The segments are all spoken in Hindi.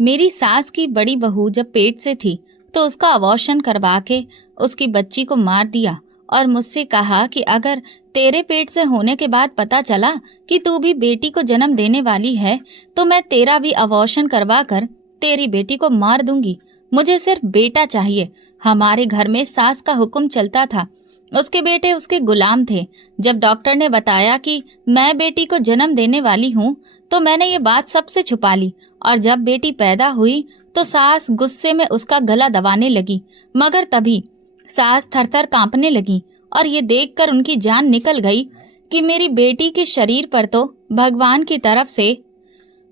मेरी सास की बड़ी बहू जब पेट से थी तो उसका अबॉर्शन करवा के उसकी बच्ची को मार दिया और मुझसे कहा कि अगर तेरे पेट से होने के बाद पता चला कि तू भी बेटी को जन्म देने वाली है तो मैं तेरा भी अबॉर्शन करवा कर तेरी बेटी को मार दूंगी। मुझे सिर्फ बेटा चाहिए। हमारे घर में सास का हुक्म चलता था, उसके बेटे उसके गुलाम थे। जब डॉक्टर ने बताया कि मैं बेटी को जन्म देने वाली हूँ तो मैंने ये बात सबसे छुपा ली और जब बेटी पैदा हुई तो सास गुस्से में उसका गला दबाने लगी, मगर तभी सास थरथर कांपने लगी और ये देखकर उनकी जान निकल गई कि मेरी बेटी के शरीर पर तो भगवान की तरफ से।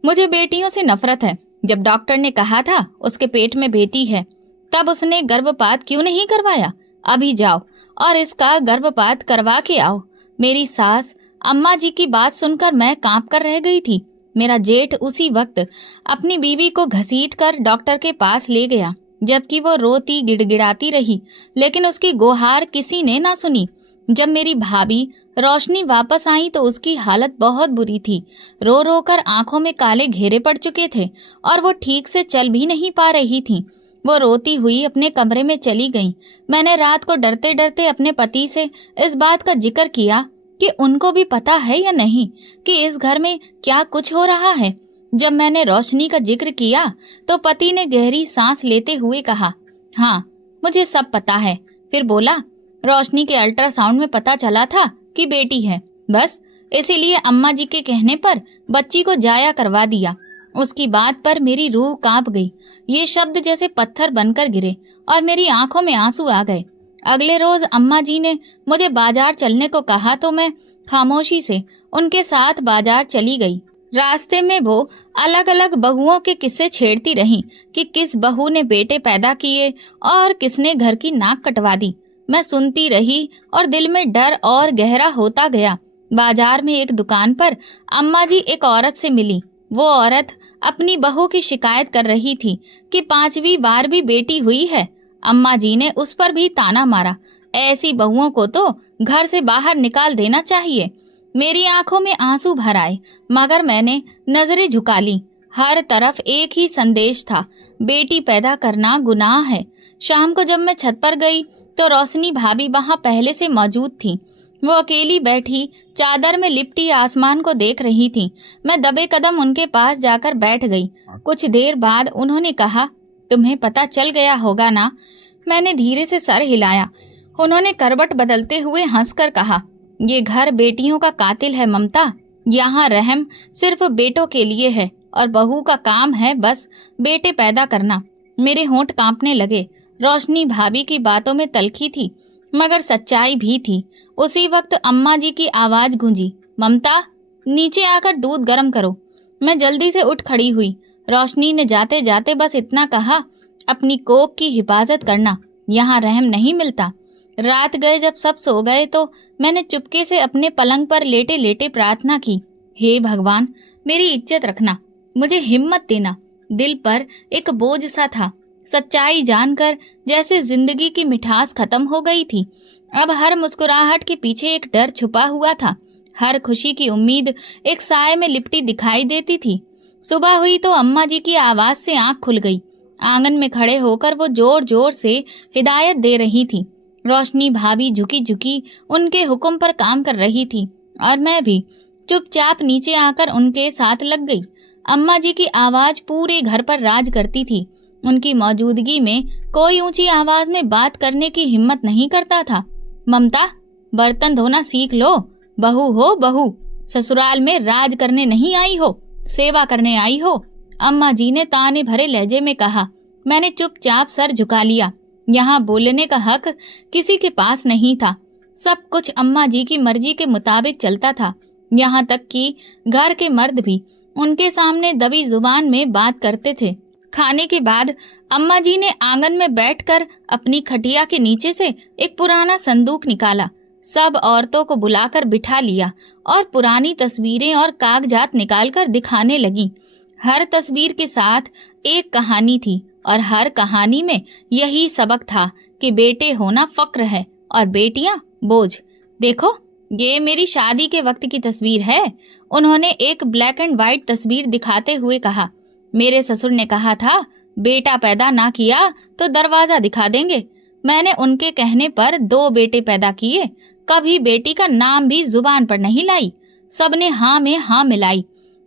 मुझे बेटियों से नफरत है। जब डॉक्टर ने कहा था उसके पेट में बेटी है तब उसने गर्भपात क्यों नहीं करवाया? अभी जाओ और इसका गर्भपात करवा के आओ। मेरी सास अम्मा जी की बात सुनकर मैं कांप कर रह गई थी। मेरा जेठ उसी वक्त अपनी बीवी को घसीट कर डॉक्टर के पास ले गया, जबकि वो रोती गिड़गिड़ाती रही, लेकिन उसकी गुहार किसी ने ना सुनी। जब मेरी भाभी रोशनी वापस आई तो उसकी हालत बहुत बुरी थी। रो रो कर आंखों में काले घेरे पड़ चुके थे और वो ठीक से चल भी नहीं पा रही थी। वो रोती हुई अपने कमरे में चली गई। मैंने रात को डरते डरते अपने पति से इस बात का जिक्र किया कि उनको भी पता है या नहीं कि इस घर में क्या कुछ हो रहा है। जब मैंने रोशनी का जिक्र किया तो पति ने गहरी सांस लेते हुए कहा, हाँ मुझे सब पता है। फिर बोला, रोशनी के अल्ट्रासाउंड में पता चला था कि बेटी है, बस इसीलिए अम्मा जी के कहने पर बच्ची को जाया करवा दिया। उसकी बात पर मेरी रूह कांप गई। ये शब्द जैसे पत्थर बनकर गिरे और मेरी आंखों में आंसू आ गए। अगले रोज अम्मा जी ने मुझे बाजार चलने को कहा तो मैं खामोशी से उनके साथ बाजार चली गई। रास्ते में वो अलग अलग बहुओं के किस्से छेड़ती रहीं कि किस बहू ने बेटे पैदा किए और किसने घर की नाक कटवा दी। मैं सुनती रही और दिल में डर और गहरा होता गया। बाजार में एक दुकान पर अम्मा जी एक औरत से मिली। वो औरत अपनी बहू की शिकायत कर रही थी कि 5वीं बार भी बेटी हुई है। अम्मा जी ने उस पर भी ताना मारा, ऐसी बहुओं को तो घर से बाहर निकाल देना चाहिए। मेरी आंखों में आंसू भर आए, मगर मैंने नजरें झुका ली। हर तरफ एक ही संदेश था, बेटी पैदा करना गुनाह है। शाम को जब मैं छत पर गई तो रोशनी भाभी वहां पहले से मौजूद थी। वो अकेली बैठी चादर में लिपटी आसमान को देख रही थी। मैं दबे कदम उनके पास जाकर बैठ गई। कुछ देर बाद उन्होंने कहा, तुम्हें पता चल गया होगा ना? मैंने धीरे से सर हिलाया। उन्होंने करवट बदलते हुए हंसकर कहा, ये घर बेटियों का कातिल है ममता। यहाँ रहम सिर्फ बेटों के लिए है और बहू का काम है बस बेटे पैदा करना। मेरे होंठ कांपने लगे। रोशनी भाभी की बातों में तल्खी थी मगर सच्चाई भी थी। उसी वक्त अम्मा जी की आवाज गूंजी, ममता नीचे आकर दूध गर्म करो। मैं जल्दी से उठ खड़ी हुई। रोशनी ने जाते जाते बस इतना कहा, अपनी कोख की हिफाजत करना, यहाँ रहम नहीं मिलता। रात गए जब सब सो गए तो मैंने चुपके से अपने पलंग पर लेटे लेटे प्रार्थना की, हे भगवान मेरी इज्जत रखना, मुझे हिम्मत देना। दिल पर एक बोझ सा था। सच्चाई जानकर जैसे जिंदगी की मिठास खत्म हो गई थी। अब हर मुस्कुराहट के पीछे एक डर छुपा हुआ था। हर खुशी की उम्मीद एक साए में लिपटी दिखाई देती थी। सुबह हुई तो अम्मा जी की आवाज से आंख खुल गई। आंगन में खड़े होकर वो जोर जोर से हिदायत दे रही थी। रोशनी भाभी झुकी झुकी उनके हुक्म पर काम कर रही थी और मैं भी चुपचाप नीचे आकर उनके साथ लग गई। अम्मा जी की आवाज पूरे घर पर राज करती थी। उनकी मौजूदगी में कोई ऊंची आवाज में बात करने की हिम्मत नहीं करता था। ममता बर्तन धोना सीख लो, बहू हो बहू, ससुराल में राज करने नहीं आई हो, सेवा करने आई हो। अम्मा जी ने ताने भरे लहजे में कहा। मैंने चुपचाप सर झुका लिया। यहाँ बोलने का हक किसी के पास नहीं था। सब कुछ अम्मा जी की मर्जी के मुताबिक चलता था। यहाँ तक कि घर के मर्द भी उनके सामने दबी जुबान में बात करते थे। खाने के बाद अम्मा जी ने आंगन में बैठकर अपनी खटिया के नीचे से एक पुराना संदूक निकाला। सब औरतों को बुलाकर बिठा लिया और पुरानी तस्वीरें और कागजात निकालकर दिखाने लगी। हर तस्वीर के साथ एक कहानी थी और हर कहानी में यही सबक था कि बेटे होना फक्र है और बेटियां बोझ। देखो, ये मेरी शादी के वक्त की तस्वीर है। उन्होंने एक ब्लैक एंड व्हाइट तस्वीर दिखाते हुए कहा। मेरे ससुर ने कहा था बेटा पैदा ना किया तो दरवाजा दिखा देंगे। मैंने उनके कहने पर 2 बेटे पैदा किए, कभी बेटी का नाम भी जुबान पर नहीं लाई। सबने हाँ में हाँ मिलाई।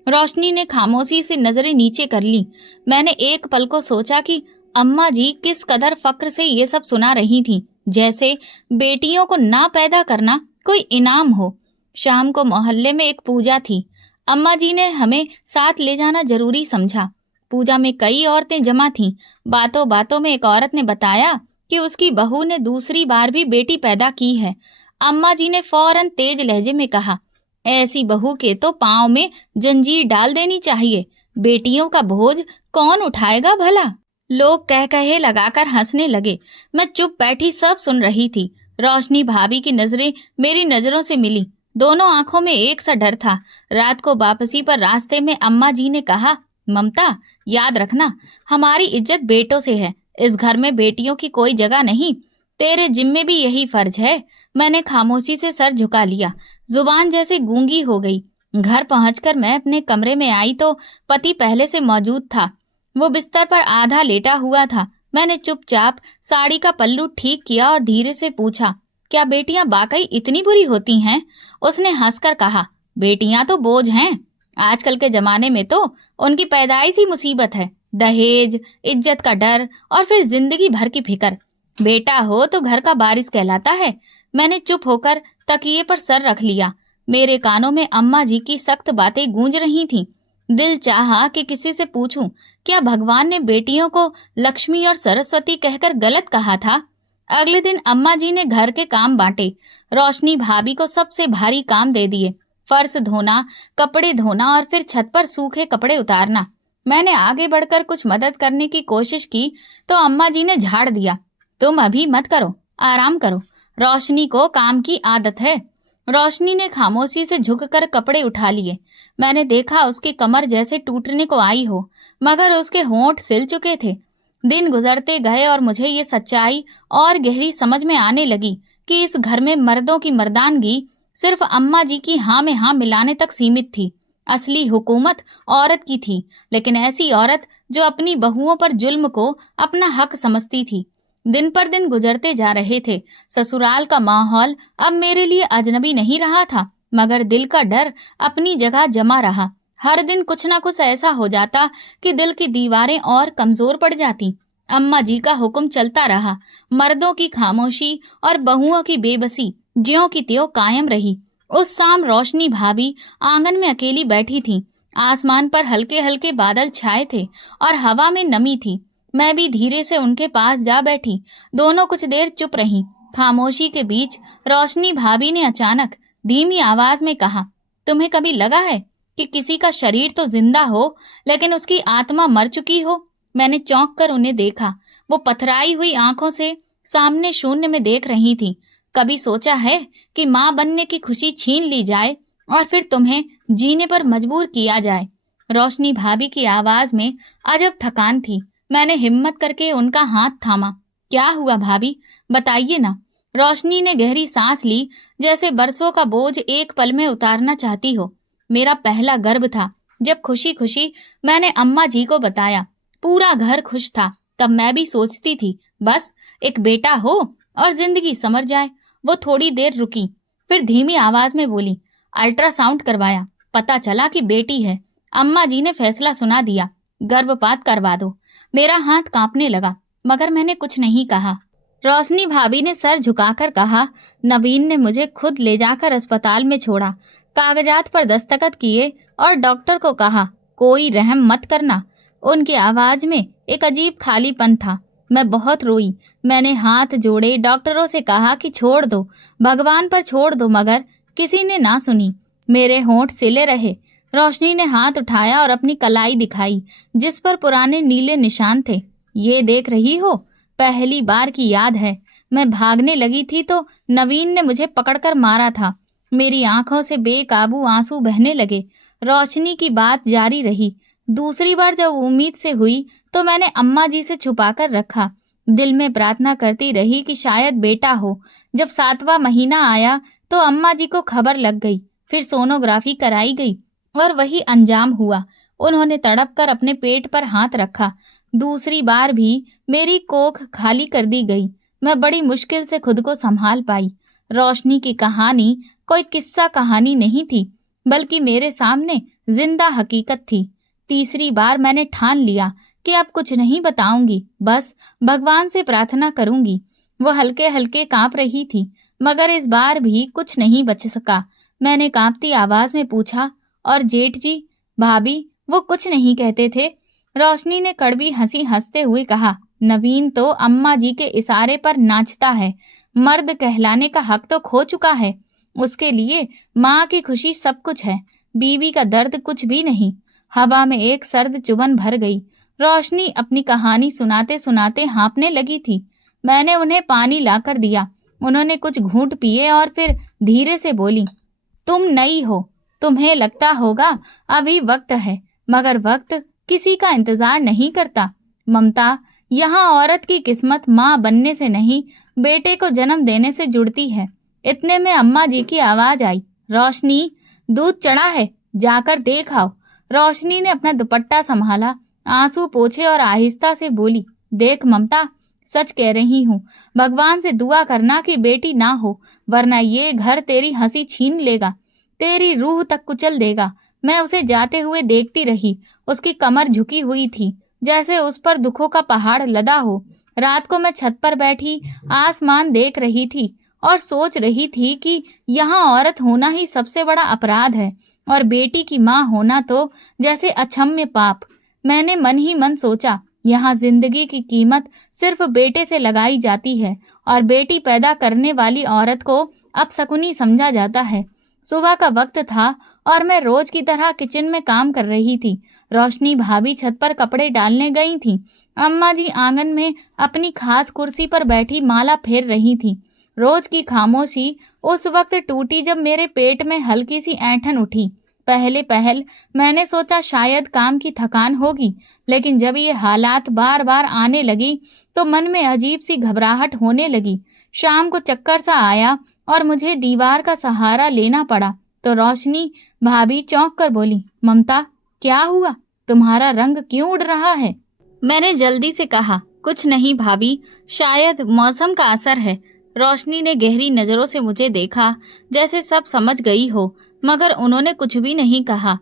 रोशनी ने खामोशी से नजरें नीचे कर ली। मैंने एक पल को सोचा कि अम्मा जी किस कदर फक्र से ये सब सुना रही थीं, जैसे बेटियों को ना पैदा करना कोई इनाम हो। शाम को मोहल्ले में एक पूजा थी। अम्मा जी ने हमें साथ ले जाना जरूरी समझा। पूजा में कई औरतें जमा थीं। बातों बातों में एक औरत ने बताया कि उसकी बहू ने दूसरी बार भी बेटी पैदा की है। अम्मा जी ने फौरन तेज लहजे में कहा, ऐसी बहू के तो पांव में जंजीर डाल देनी चाहिए, बेटियों का बोझ कौन उठाएगा भला। लोग कह कहे लगाकर हंसने लगे। मैं चुप बैठी सब सुन रही थी। रोशनी भाभी की नजरें मेरी नजरों से मिली। दोनों आंखों में एक सा डर था। रात को वापसी पर रास्ते में अम्मा जी ने कहा, ममता याद रखना, हमारी इज्जत बेटों से है, इस घर में बेटियों की कोई जगह नहीं। तेरे जिम्मे भी यही फर्ज है। मैंने खामोशी से सर झुका लिया, जुबान जैसे गूंगी हो गई। घर पहुंचकर मैं अपने कमरे में आई तो पति पहले से मौजूद था। वो बिस्तर पर आधा लेटा हुआ था। मैंने चुपचाप साड़ी का पल्लू ठीक किया और धीरे से पूछा, क्या बेटियां वाकई इतनी बुरी होती हैं? उसने हंसकर कहा, बेटियां तो बोझ हैं। आजकल के जमाने में तो उनकी पैदाइश ही मुसीबत है। दहेज, इज्जत का डर और फिर जिंदगी भर की फिक्र। बेटा हो तो घर का वारिस कहलाता है। मैंने चुप होकर तकिए पर सर रख लिया। मेरे कानों में अम्मा जी की सख्त बातें गूंज रही थीं। दिल चाहा कि किसी से पूछूं, क्या भगवान ने बेटियों को लक्ष्मी और सरस्वती कहकर गलत कहा था? अगले दिन अम्मा जी ने घर के काम बांटे। रोशनी भाभी को सबसे भारी काम दे दिए, फर्श धोना, कपड़े धोना और फिर छत पर सूखे कपड़े उतारना। मैंने आगे बढ़कर कुछ मदद करने की कोशिश की तो अम्मा जी ने झाड़ दिया, तुम अभी मत करो, आराम करो, रोशनी को काम की आदत है। रोशनी ने खामोशी से झुककर कपड़े उठा लिए। मैंने देखा उसकी कमर जैसे टूटने को आई हो, मगर उसके होंठ सिल चुके थे। दिन गुजरते गए और मुझे ये सच्चाई और गहरी समझ में आने लगी कि इस घर में मर्दों की मर्दानगी सिर्फ अम्मा जी की हाँ में हाँ मिलाने तक सीमित थी। असली हुकूमत औरत की थी, लेकिन ऐसी औरत जो अपनी बहुओं पर जुल्म को अपना हक समझती थी। दिन पर दिन गुजरते जा रहे थे। ससुराल का माहौल अब मेरे लिए अजनबी नहीं रहा था, मगर दिल का डर अपनी जगह जमा रहा। हर दिन कुछ ना कुछ ऐसा हो जाता कि दिल की दीवारें और कमजोर पड़ जाती। अम्मा जी का हुक्म चलता रहा। मर्दों की खामोशी और बहुओं की बेबसी ज्यों की त्यों कायम रही। उस शाम रोशनी भाभी आंगन में अकेली बैठी थी। आसमान पर हल्के हल्के बादल छाए थे और हवा में नमी थी। मैं भी धीरे से उनके पास जा बैठी। दोनों कुछ देर चुप रहीं। खामोशी के बीच रोशनी भाभी ने अचानक धीमी आवाज में कहा, तुम्हें कभी लगा है कि किसी का शरीर तो जिंदा हो लेकिन उसकी आत्मा मर चुकी हो? मैंने चौंक कर उन्हें देखा। वो पथराई हुई आंखों से सामने शून्य में देख रही थी। कभी सोचा है कि माँ बनने की खुशी छीन ली जाए और फिर तुम्हें जीने पर मजबूर किया जाए? रोशनी भाभी की आवाज में अजब थकान थी। मैंने हिम्मत करके उनका हाथ थामा। क्या हुआ भाभी, बताइए ना। रोशनी ने गहरी सांस ली, जैसे बरसों का बोझ एक पल में उतारना चाहती हो। मेरा पहला गर्भ था। जब खुशी खुशी मैंने अम्मा जी को बताया, पूरा घर खुश था। तब मैं भी सोचती थी बस एक बेटा हो और जिंदगी समझ जाए। वो थोड़ी देर रुकी, फिर धीमी आवाज में बोली, अल्ट्रासाउंड करवाया, पता चला कि बेटी है। अम्मा जी ने फैसला सुना दिया, गर्भपात करवा दो। मेरा हाथ कांपने लगा, मगर मैंने कुछ नहीं कहा। रोशनी भाभी ने सर झुकाकर कहा, नवीन ने मुझे खुद ले जाकर अस्पताल में छोड़ा, कागजात पर दस्तखत किए और डॉक्टर को कहा कोई रहम मत करना। उनकी आवाज में एक अजीब खालीपन था। मैं बहुत रोई। मैंने हाथ जोड़े, डॉक्टरों से कहा कि छोड़ दो, भगवान पर छोड़ दो, मगर किसी ने ना सुनी। मेरे होंठ सिले रहे। रोशनी ने हाथ उठाया और अपनी कलाई दिखाई, जिस पर पुराने नीले निशान थे। ये देख रही हो, पहली बार की याद है। मैं भागने लगी थी तो नवीन ने मुझे पकड़कर मारा था। मेरी आंखों से बेकाबू आंसू बहने लगे। रोशनी की बात जारी रही। दूसरी बार जब उम्मीद से हुई तो मैंने अम्मा जी से छुपाकर रखा। दिल में प्रार्थना करती रही कि शायद बेटा हो। जब 7वां महीना आया तो अम्मा जी को खबर लग गई। फिर सोनोग्राफी कराई गई और वही अंजाम हुआ। उन्होंने तड़प कर अपने पेट पर हाथ रखा। दूसरी बार भी मेरी कोख खाली कर दी गई। मैं बड़ी मुश्किल से खुद को संभाल पाई। रोशनी की कहानी कोई किस्सा कहानी नहीं थी, बल्कि मेरे सामने जिंदा हकीकत थी। तीसरी बार मैंने ठान लिया कि अब कुछ नहीं बताऊंगी, बस भगवान से प्रार्थना करूंगी। वो हल्के हल्के कांप रही थी, मगर इस बार भी कुछ नहीं बच सका। मैंने कांपती आवाज में पूछा, और जेठ जी, भाभी, वो कुछ नहीं कहते थे? रोशनी ने कड़वी हंसी हंसते हुए कहा, नवीन तो अम्मा जी के इशारे पर नाचता है। मर्द कहलाने का हक तो खो चुका है। उसके लिए माँ की खुशी सब कुछ है, बीवी का दर्द कुछ भी नहीं। हवा में एक सर्द चुभन भर गई। रोशनी अपनी कहानी सुनाते सुनाते हाँफने लगी थी। मैंने उन्हें पानी लाकर दिया। उन्होंने कुछ घूंट पिए और फिर धीरे से बोली, तुम नई हो, तुम्हें लगता होगा अभी वक्त है, मगर वक्त किसी का इंतजार नहीं करता। ममता, यहाँ औरत की किस्मत माँ बनने से नहीं, बेटे को जन्म देने से जुड़ती है। इतने में अम्मा जी की आवाज आई, रोशनी, दूध चढ़ा है, जाकर देख आओ। रोशनी ने अपना दुपट्टा संभाला, आंसू पोंछे और आहिस्ता से बोली, देख ममता, सच कह रही हूँ, भगवान से दुआ करना कि बेटी ना हो, वरना ये घर तेरी हंसी छीन लेगा, तेरी रूह तक कुचल देगा। मैं उसे जाते हुए देखती रही। उसकी कमर झुकी हुई थी, जैसे उस पर दुखों का पहाड़ लदा हो। रात को मैं छत पर बैठी आसमान देख रही थी और सोच रही थी कि यहाँ औरत होना ही सबसे बड़ा अपराध है और बेटी की माँ होना तो जैसे अक्षम्य पाप। मैंने मन ही मन सोचा, यहाँ जिंदगी की कीमत सिर्फ बेटे से लगाई जाती है और बेटी पैदा करने वाली औरत को अपशकुनी समझा जाता है। सुबह का वक्त था और मैं रोज की तरह किचन में काम कर रही थी। रोशनी भाभी छत पर कपड़े डालने गई थी। अम्मा जी आंगन में अपनी खास कुर्सी पर बैठी माला फेर रही थी। रोज की खामोशी उस वक्त टूटी जब मेरे पेट में हल्की सी ऐंठन उठी। पहले पहल मैंने सोचा शायद काम की थकान होगी, लेकिन जब ये हालात बार बार आने लगी तो मन में अजीब सी घबराहट होने लगी। शाम को चक्कर सा आया और मुझे दीवार का सहारा लेना पड़ा। तो रोशनी भाभी चौंक कर बोली, ममता, क्या हुआ? तुम्हारा रंग क्यों उड़ रहा है? मैंने जल्दी से कहा, कुछ नहीं भाभी, शायद मौसम का असर है। रोशनी ने गहरी नजरों से मुझे देखा, जैसे सब समझ गई हो, मगर उन्होंने कुछ भी नहीं कहा।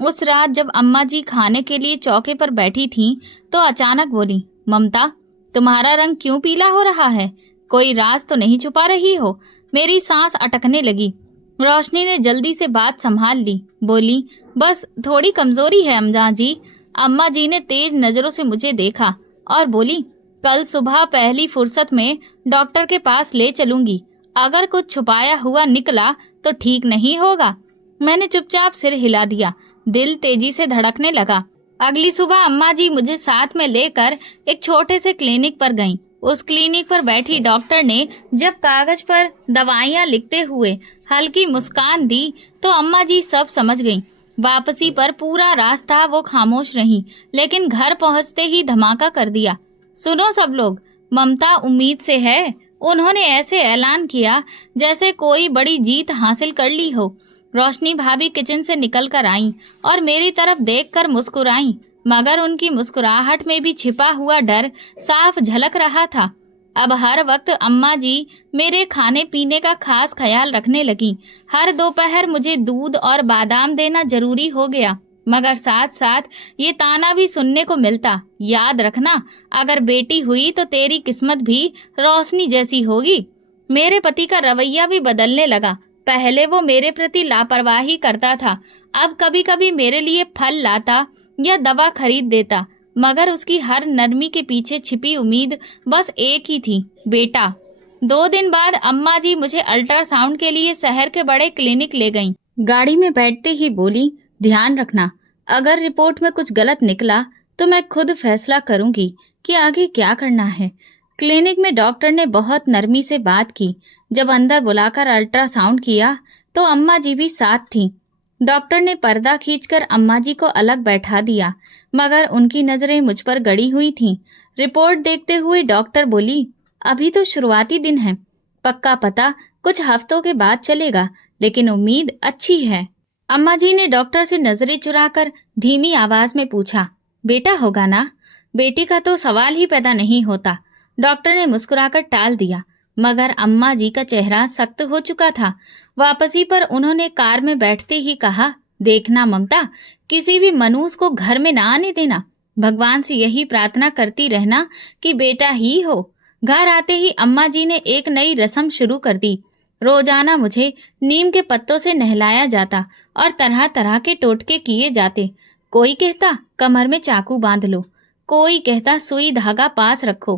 उस रात जब अम्मा जी खाने के लिए चौके पर बैठी थीं, तो अचानक बोली, ममता, तुम्हारा रंग क्यों पीला हो रहा है? कोई राज तो नहीं छुपा रही हो? मेरी सांस अटकने लगी। रोशनी ने जल्दी से बात संभाल ली, बोली, बस थोड़ी कमजोरी है अम्मा जी। अम्मा जी ने तेज नजरों से मुझे देखा और बोली, कल सुबह पहली फुर्सत में डॉक्टर के पास ले चलूंगी। अगर कुछ छुपाया हुआ निकला तो ठीक नहीं होगा। मैंने चुपचाप सिर हिला दिया। दिल तेजी से धड़कने लगा। अगली सुबह अम्मा जी मुझे साथ में लेकर एक छोटे से क्लिनिक पर गईं। उस क्लिनिक पर बैठी डॉक्टर ने जब कागज पर दवाइयां लिखते हुए हल्की मुस्कान दी तो अम्मा जी सब समझ गईं। वापसी पर पूरा रास्ता वो खामोश रहीं, लेकिन घर पहुंचते ही धमाका कर दिया। सुनो सब लोग, ममता उम्मीद से है। उन्होंने ऐसे ऐलान किया जैसे कोई बड़ी जीत हासिल कर ली हो। रोशनी भाभी किचन से निकल कर आईं और मेरी तरफ देखकर मुस्कुराईं, मगर उनकी मुस्कुराहट में भी छिपा हुआ डर साफ झलक रहा था। अब हर वक्त अम्मा जी मेरे खाने पीने का खास ख्याल रखने लगी। हर दोपहर मुझे दूध और बादाम देना जरूरी हो गया, मगर साथ साथ ये ताना भी सुनने को मिलता, याद रखना, अगर बेटी हुई तो तेरी किस्मत भी रोशनी जैसी होगी। मेरे पति का रवैया भी बदलने लगा। पहले वो मेरे प्रति लापरवाही करता था, अब कभी कभी मेरे लिए फल लाता या दवा खरीद देता, मगर उसकी हर नरमी के पीछे छिपी उम्मीद बस एक ही थी, बेटा। 2 दिन बाद अम्मा जी मुझे अल्ट्रासाउंड के लिए शहर के बड़े क्लिनिक ले गईं। गाड़ी में बैठते ही बोली, ध्यान रखना, अगर रिपोर्ट में कुछ गलत निकला तो मैं खुद फैसला करूंगी कि आगे क्या करना है। क्लिनिक में डॉक्टर ने बहुत नरमी से बात की। जब अंदर बुलाकर अल्ट्रासाउंड किया तो अम्मा जी भी साथ थीं। डॉक्टर ने पर्दा खींचकर अम्मा जी को अलग बैठा दिया, मगर उनकी नजरें मुझ पर गड़ी हुई थीं। रिपोर्ट देखते हुए डॉक्टर बोली, अभी तो शुरुआती दिन है, पक्का पता कुछ हफ्तों के बाद चलेगा, लेकिन उम्मीद अच्छी है। अम्मा जी ने डॉक्टर से नजरें चुराकर धीमी आवाज में पूछा, बेटा होगा ना? बेटी का तो सवाल ही पैदा नहीं होता। डॉक्टर ने मुस्कुराकर टाल दिया, मगर अम्मा जी का चेहरा सख्त हो चुका था। वापसी पर उन्होंने कार में बैठते ही कहा, देखना ममता, किसी भी मनुष्य को घर में ना आने देना। भगवान से यही प्रार्थना करती रहना कि बेटा ही हो। घर आते ही अम्मा जी ने एक नई रस्म शुरू कर दी। रोजाना मुझे नीम के पत्तों से नहलाया जाता और तरह तरह के टोटके किए जाते। कोई कहता कमर में चाकू बांध लो, कोई कहता सुई धागा पास रखो,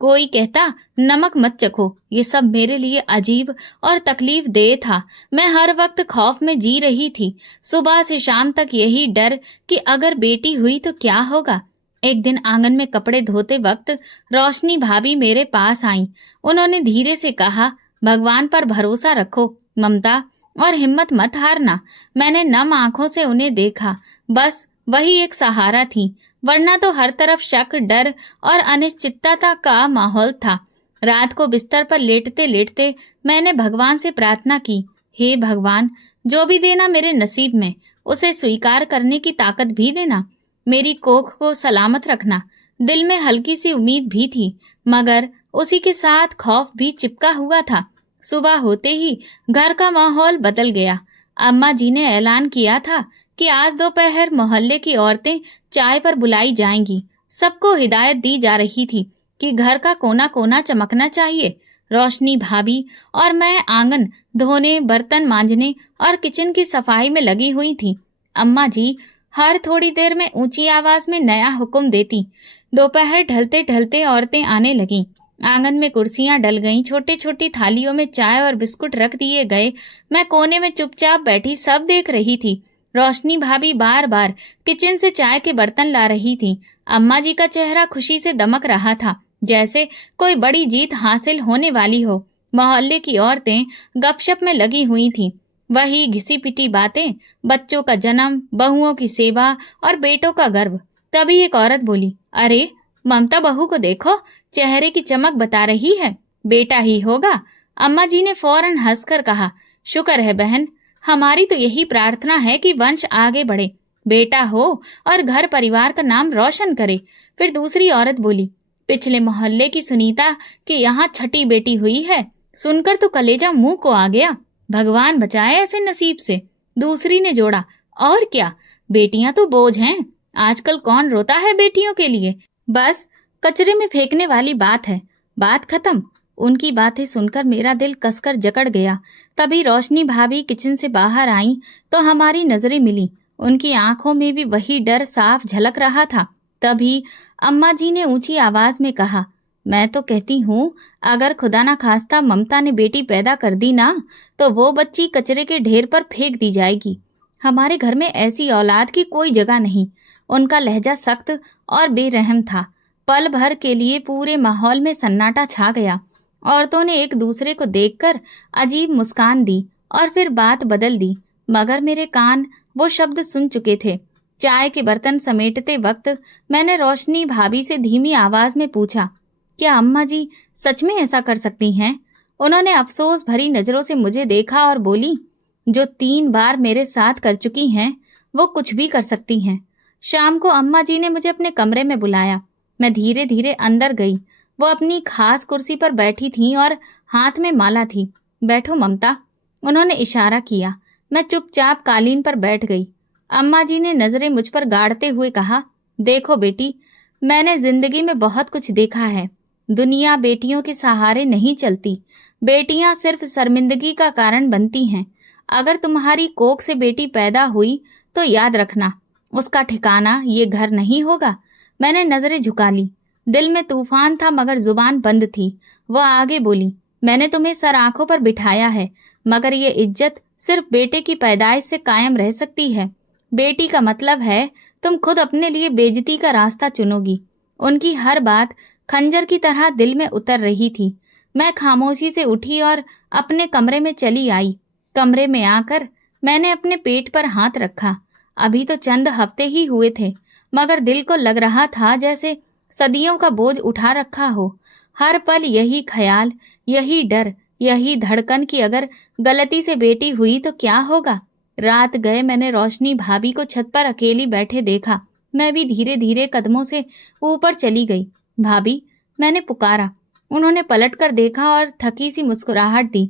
कोई कहता नमक मत चखो। ये सब मेरे लिए अजीब और तकलीफ दे था। मैं हर वक्त खौफ में जी रही थी। सुबह से शाम तक यही डर कि अगर बेटी हुई तो क्या होगा। एक दिन आंगन में कपड़े धोते वक्त रोशनी भाभी मेरे पास आईं। उन्होंने धीरे से कहा, भगवान पर भरोसा रखो ममता, और हिम्मत मत हारना। मैंने नम आंखों से उन्हें देखा। बस वही एक सहारा थी, वरना तो हर तरफ शक, डर और अनिश्चितता का माहौल था। रात को बिस्तर पर लेटते लेटते मैंने भगवान से प्रार्थना की, हे भगवान, जो भी देना मेरे नसीब में, उसे स्वीकार करने की ताकत भी देना। मेरी कोख को सलामत रखना। दिल में हल्की सी उम्मीद भी थी, मगर उसी के साथ खौफ भी चिपका हुआ था। सुबह होते ही घर का माहौल बदल गया। अम्मा जी ने ऐलान किया था कि आज दोपहर मोहल्ले की औरतें चाय पर बुलाई जाएंगी। सबको हिदायत दी जा रही थी कि घर का कोना कोना चमकना चाहिए। रोशनी भाभी और मैं आंगन धोने, बर्तन मांजने और किचन की सफाई में लगी हुई थी। अम्मा जी हर थोड़ी देर में ऊंची आवाज में नया हुक्म देती। दोपहर ढलते ढलते औरतें आने लगीं। आंगन में कुर्सियां डल गईं, छोटी छोटी थालियों में चाय और बिस्कुट रख दिए गए। मैं कोने में चुपचाप बैठी सब देख रही थी। रोशनी भाभी बार बार किचन से चाय के बर्तन ला रही थी। अम्मा जी का चेहरा खुशी से दमक रहा था, जैसे कोई बड़ी जीत हासिल होने वाली हो। मोहल्ले की औरतें गपशप में लगी हुई थीं। वही घिसी पिटी बातें, बच्चों का जन्म, बहुओं की सेवा और बेटों का गर्व। तभी एक औरत बोली, अरे ममता बहू को देखो, चेहरे की चमक बता रही है, बेटा ही होगा। अम्मा जी ने फौरन हंसकर कहा, शुक्र है बहन, हमारी तो यही प्रार्थना है कि वंश आगे बढ़े, बेटा हो और घर परिवार का नाम रोशन करे। फिर दूसरी औरत बोली, पिछले मोहल्ले की सुनीता कि यहाँ छठी बेटी हुई है, सुनकर तो कलेजा मुंह को आ गया। भगवान बचाए ऐसे नसीब से। दूसरी ने जोड़ा, और क्या, बेटियां तो बोझ हैं, आजकल कौन रोता है बेटियों के लिए, बस कचरे में फेंकने वाली बात है, बात खत्म। उनकी बातें सुनकर मेरा दिल कसकर जकड़ गया। तभी रोशनी भाभी किचन से बाहर आई तो हमारी नजरें मिली। उनकी आंखों में भी वही डर साफ झलक रहा था। तभी अम्मा जी ने ऊंची आवाज में कहा, मैं तो कहती हूँ, अगर खुदा ना खास्ता ममता ने बेटी पैदा कर दी ना, तो वो बच्ची कचरे के ढेर पर फेंक दी जाएगी। हमारे घर में ऐसी औलाद की कोई जगह नहीं। उनका लहजा सख्त और बेरहम था। पल भर के लिए पूरे माहौल में सन्नाटा छा गया। औरतों ने एक दूसरे को देखकर अजीब मुस्कान दी और फिर बात बदल दी, मगर मेरे कान वो शब्द सुन चुके थे। चाय के बर्तन समेटते वक्त मैंने रोशनी भाभी से धीमी आवाज में पूछा, क्या अम्मा जी सच में ऐसा कर सकती हैं? उन्होंने अफसोस भरी नजरों से मुझे देखा और बोली, जो 3 बार मेरे साथ कर चुकी हैं, वो कुछ भी कर सकती हैं। शाम को अम्मा जी ने मुझे अपने कमरे में बुलाया। मैं धीरे धीरे अंदर गई। वो अपनी खास कुर्सी पर बैठी थीं और हाथ में माला थी। बैठो ममता, उन्होंने इशारा किया। मैं चुपचाप कालीन पर बैठ गई। अम्मा जी ने नजरें मुझ पर गाड़ते हुए कहा, देखो बेटी, मैंने जिंदगी में बहुत कुछ देखा है। दुनिया बेटियों के सहारे नहीं चलती। बेटियां सिर्फ शर्मिंदगी का कारण बनती हैं। अगर तुम्हारी कोख से बेटी पैदा हुई तो याद रखना, उसका ठिकाना ये घर नहीं होगा। मैंने नजरें झुका ली। दिल में तूफान था, मगर जुबान बंद थी। वह आगे बोली, मैंने तुम्हें सर आंखों पर बिठाया है, मगर ये इज्जत सिर्फ बेटे की पैदाइश से कायम रह सकती है। बेटी का मतलब है तुम खुद अपने लिए बेइज्जती का रास्ता चुनोगी। उनकी हर बात खंजर की तरह दिल में उतर रही थी। मैं खामोशी से उठी और अपने कमरे में चली आई। कमरे में आकर मैंने अपने पेट पर हाथ रखा। अभी तो चंद हफ्ते ही हुए थे, मगर दिल को लग रहा था जैसे सदियों का बोझ उठा रखा हो। हर पल यही ख्याल, यही डर, यही धड़कन कि अगर गलती से बेटी हुई तो क्या होगा। रात गए मैंने रोशनी भाभी को छत पर अकेली बैठे देखा। मैं भी धीरे धीरे कदमों से ऊपर चली गई। भाभी, मैंने पुकारा। उन्होंने पलट कर देखा और थकी सी मुस्कुराहट दी।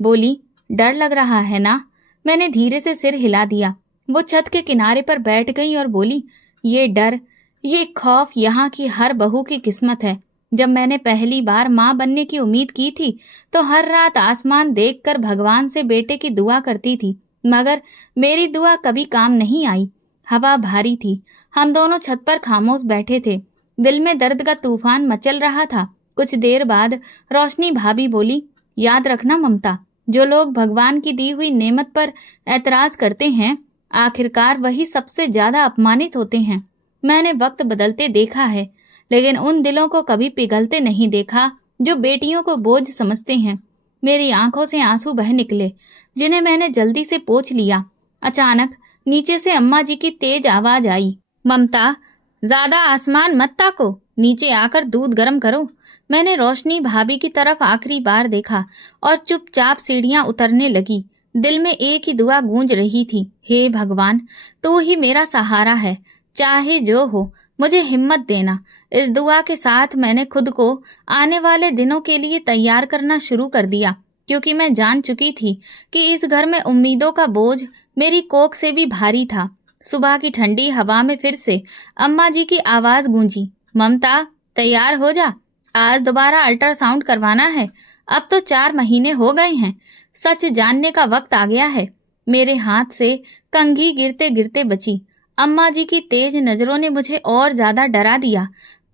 बोली, डर लग रहा है ना? मैंने धीरे से सिर हिला दिया। वो छत के किनारे पर बैठ गई और बोली, ये डर, ये खौफ यहाँ की हर बहू की किस्मत है। जब मैंने पहली बार माँ बनने की उम्मीद की थी तो हर रात आसमान देखकर भगवान से बेटे की दुआ करती थी, मगर मेरी दुआ कभी काम नहीं आई। हवा भारी थी। हम दोनों छत पर खामोश बैठे थे। दिल में दर्द का तूफान मचल रहा था। कुछ देर बाद रोशनी भाभी बोली, याद रखना ममता, जो लोग भगवान की दी हुई नेमत पर ऐतराज करते हैं, आखिरकार वही सबसे ज्यादा अपमानित होते हैं। मैंने वक्त बदलते देखा है, लेकिन उन दिलों को कभी पिघलते नहीं देखा जो बेटियों को बोझ समझते हैं। मेरी आंखों से आंसू बह निकले, जिन्हें मैंने जल्दी से पोंछ लिया। अचानक नीचे से अम्मा जी की तेज आवाज आई, ममता, ज्यादा आसमान मत ताको, नीचे आकर दूध गर्म करो। मैंने रोशनी भाभी की तरफ आखिरी बार देखा और चुपचाप सीढ़ियां उतरने लगी। दिल में एक ही दुआ गूंज रही थी, हे भगवान, तू ही मेरा सहारा है, चाहे जो हो मुझे हिम्मत देना। इस दुआ के साथ मैंने खुद को आने वाले दिनों के लिए तैयार करना शुरू कर दिया, क्योंकि मैं जान चुकी थी कि इस घर में उम्मीदों का बोझ मेरी कोख से भी भारी था। सुबह की ठंडी हवा में फिर से अम्मा जी की आवाज गूंजी, ममता, तैयार हो जा, आज दोबारा अल्ट्रासाउंड करवाना है। अब तो 4 महीने हो गए हैं, सच जानने का वक्त आ गया है। मेरे हाथ से कंघी गिरते गिरते बची। अम्मा जी की तेज नजरों ने मुझे और ज्यादा डरा दिया।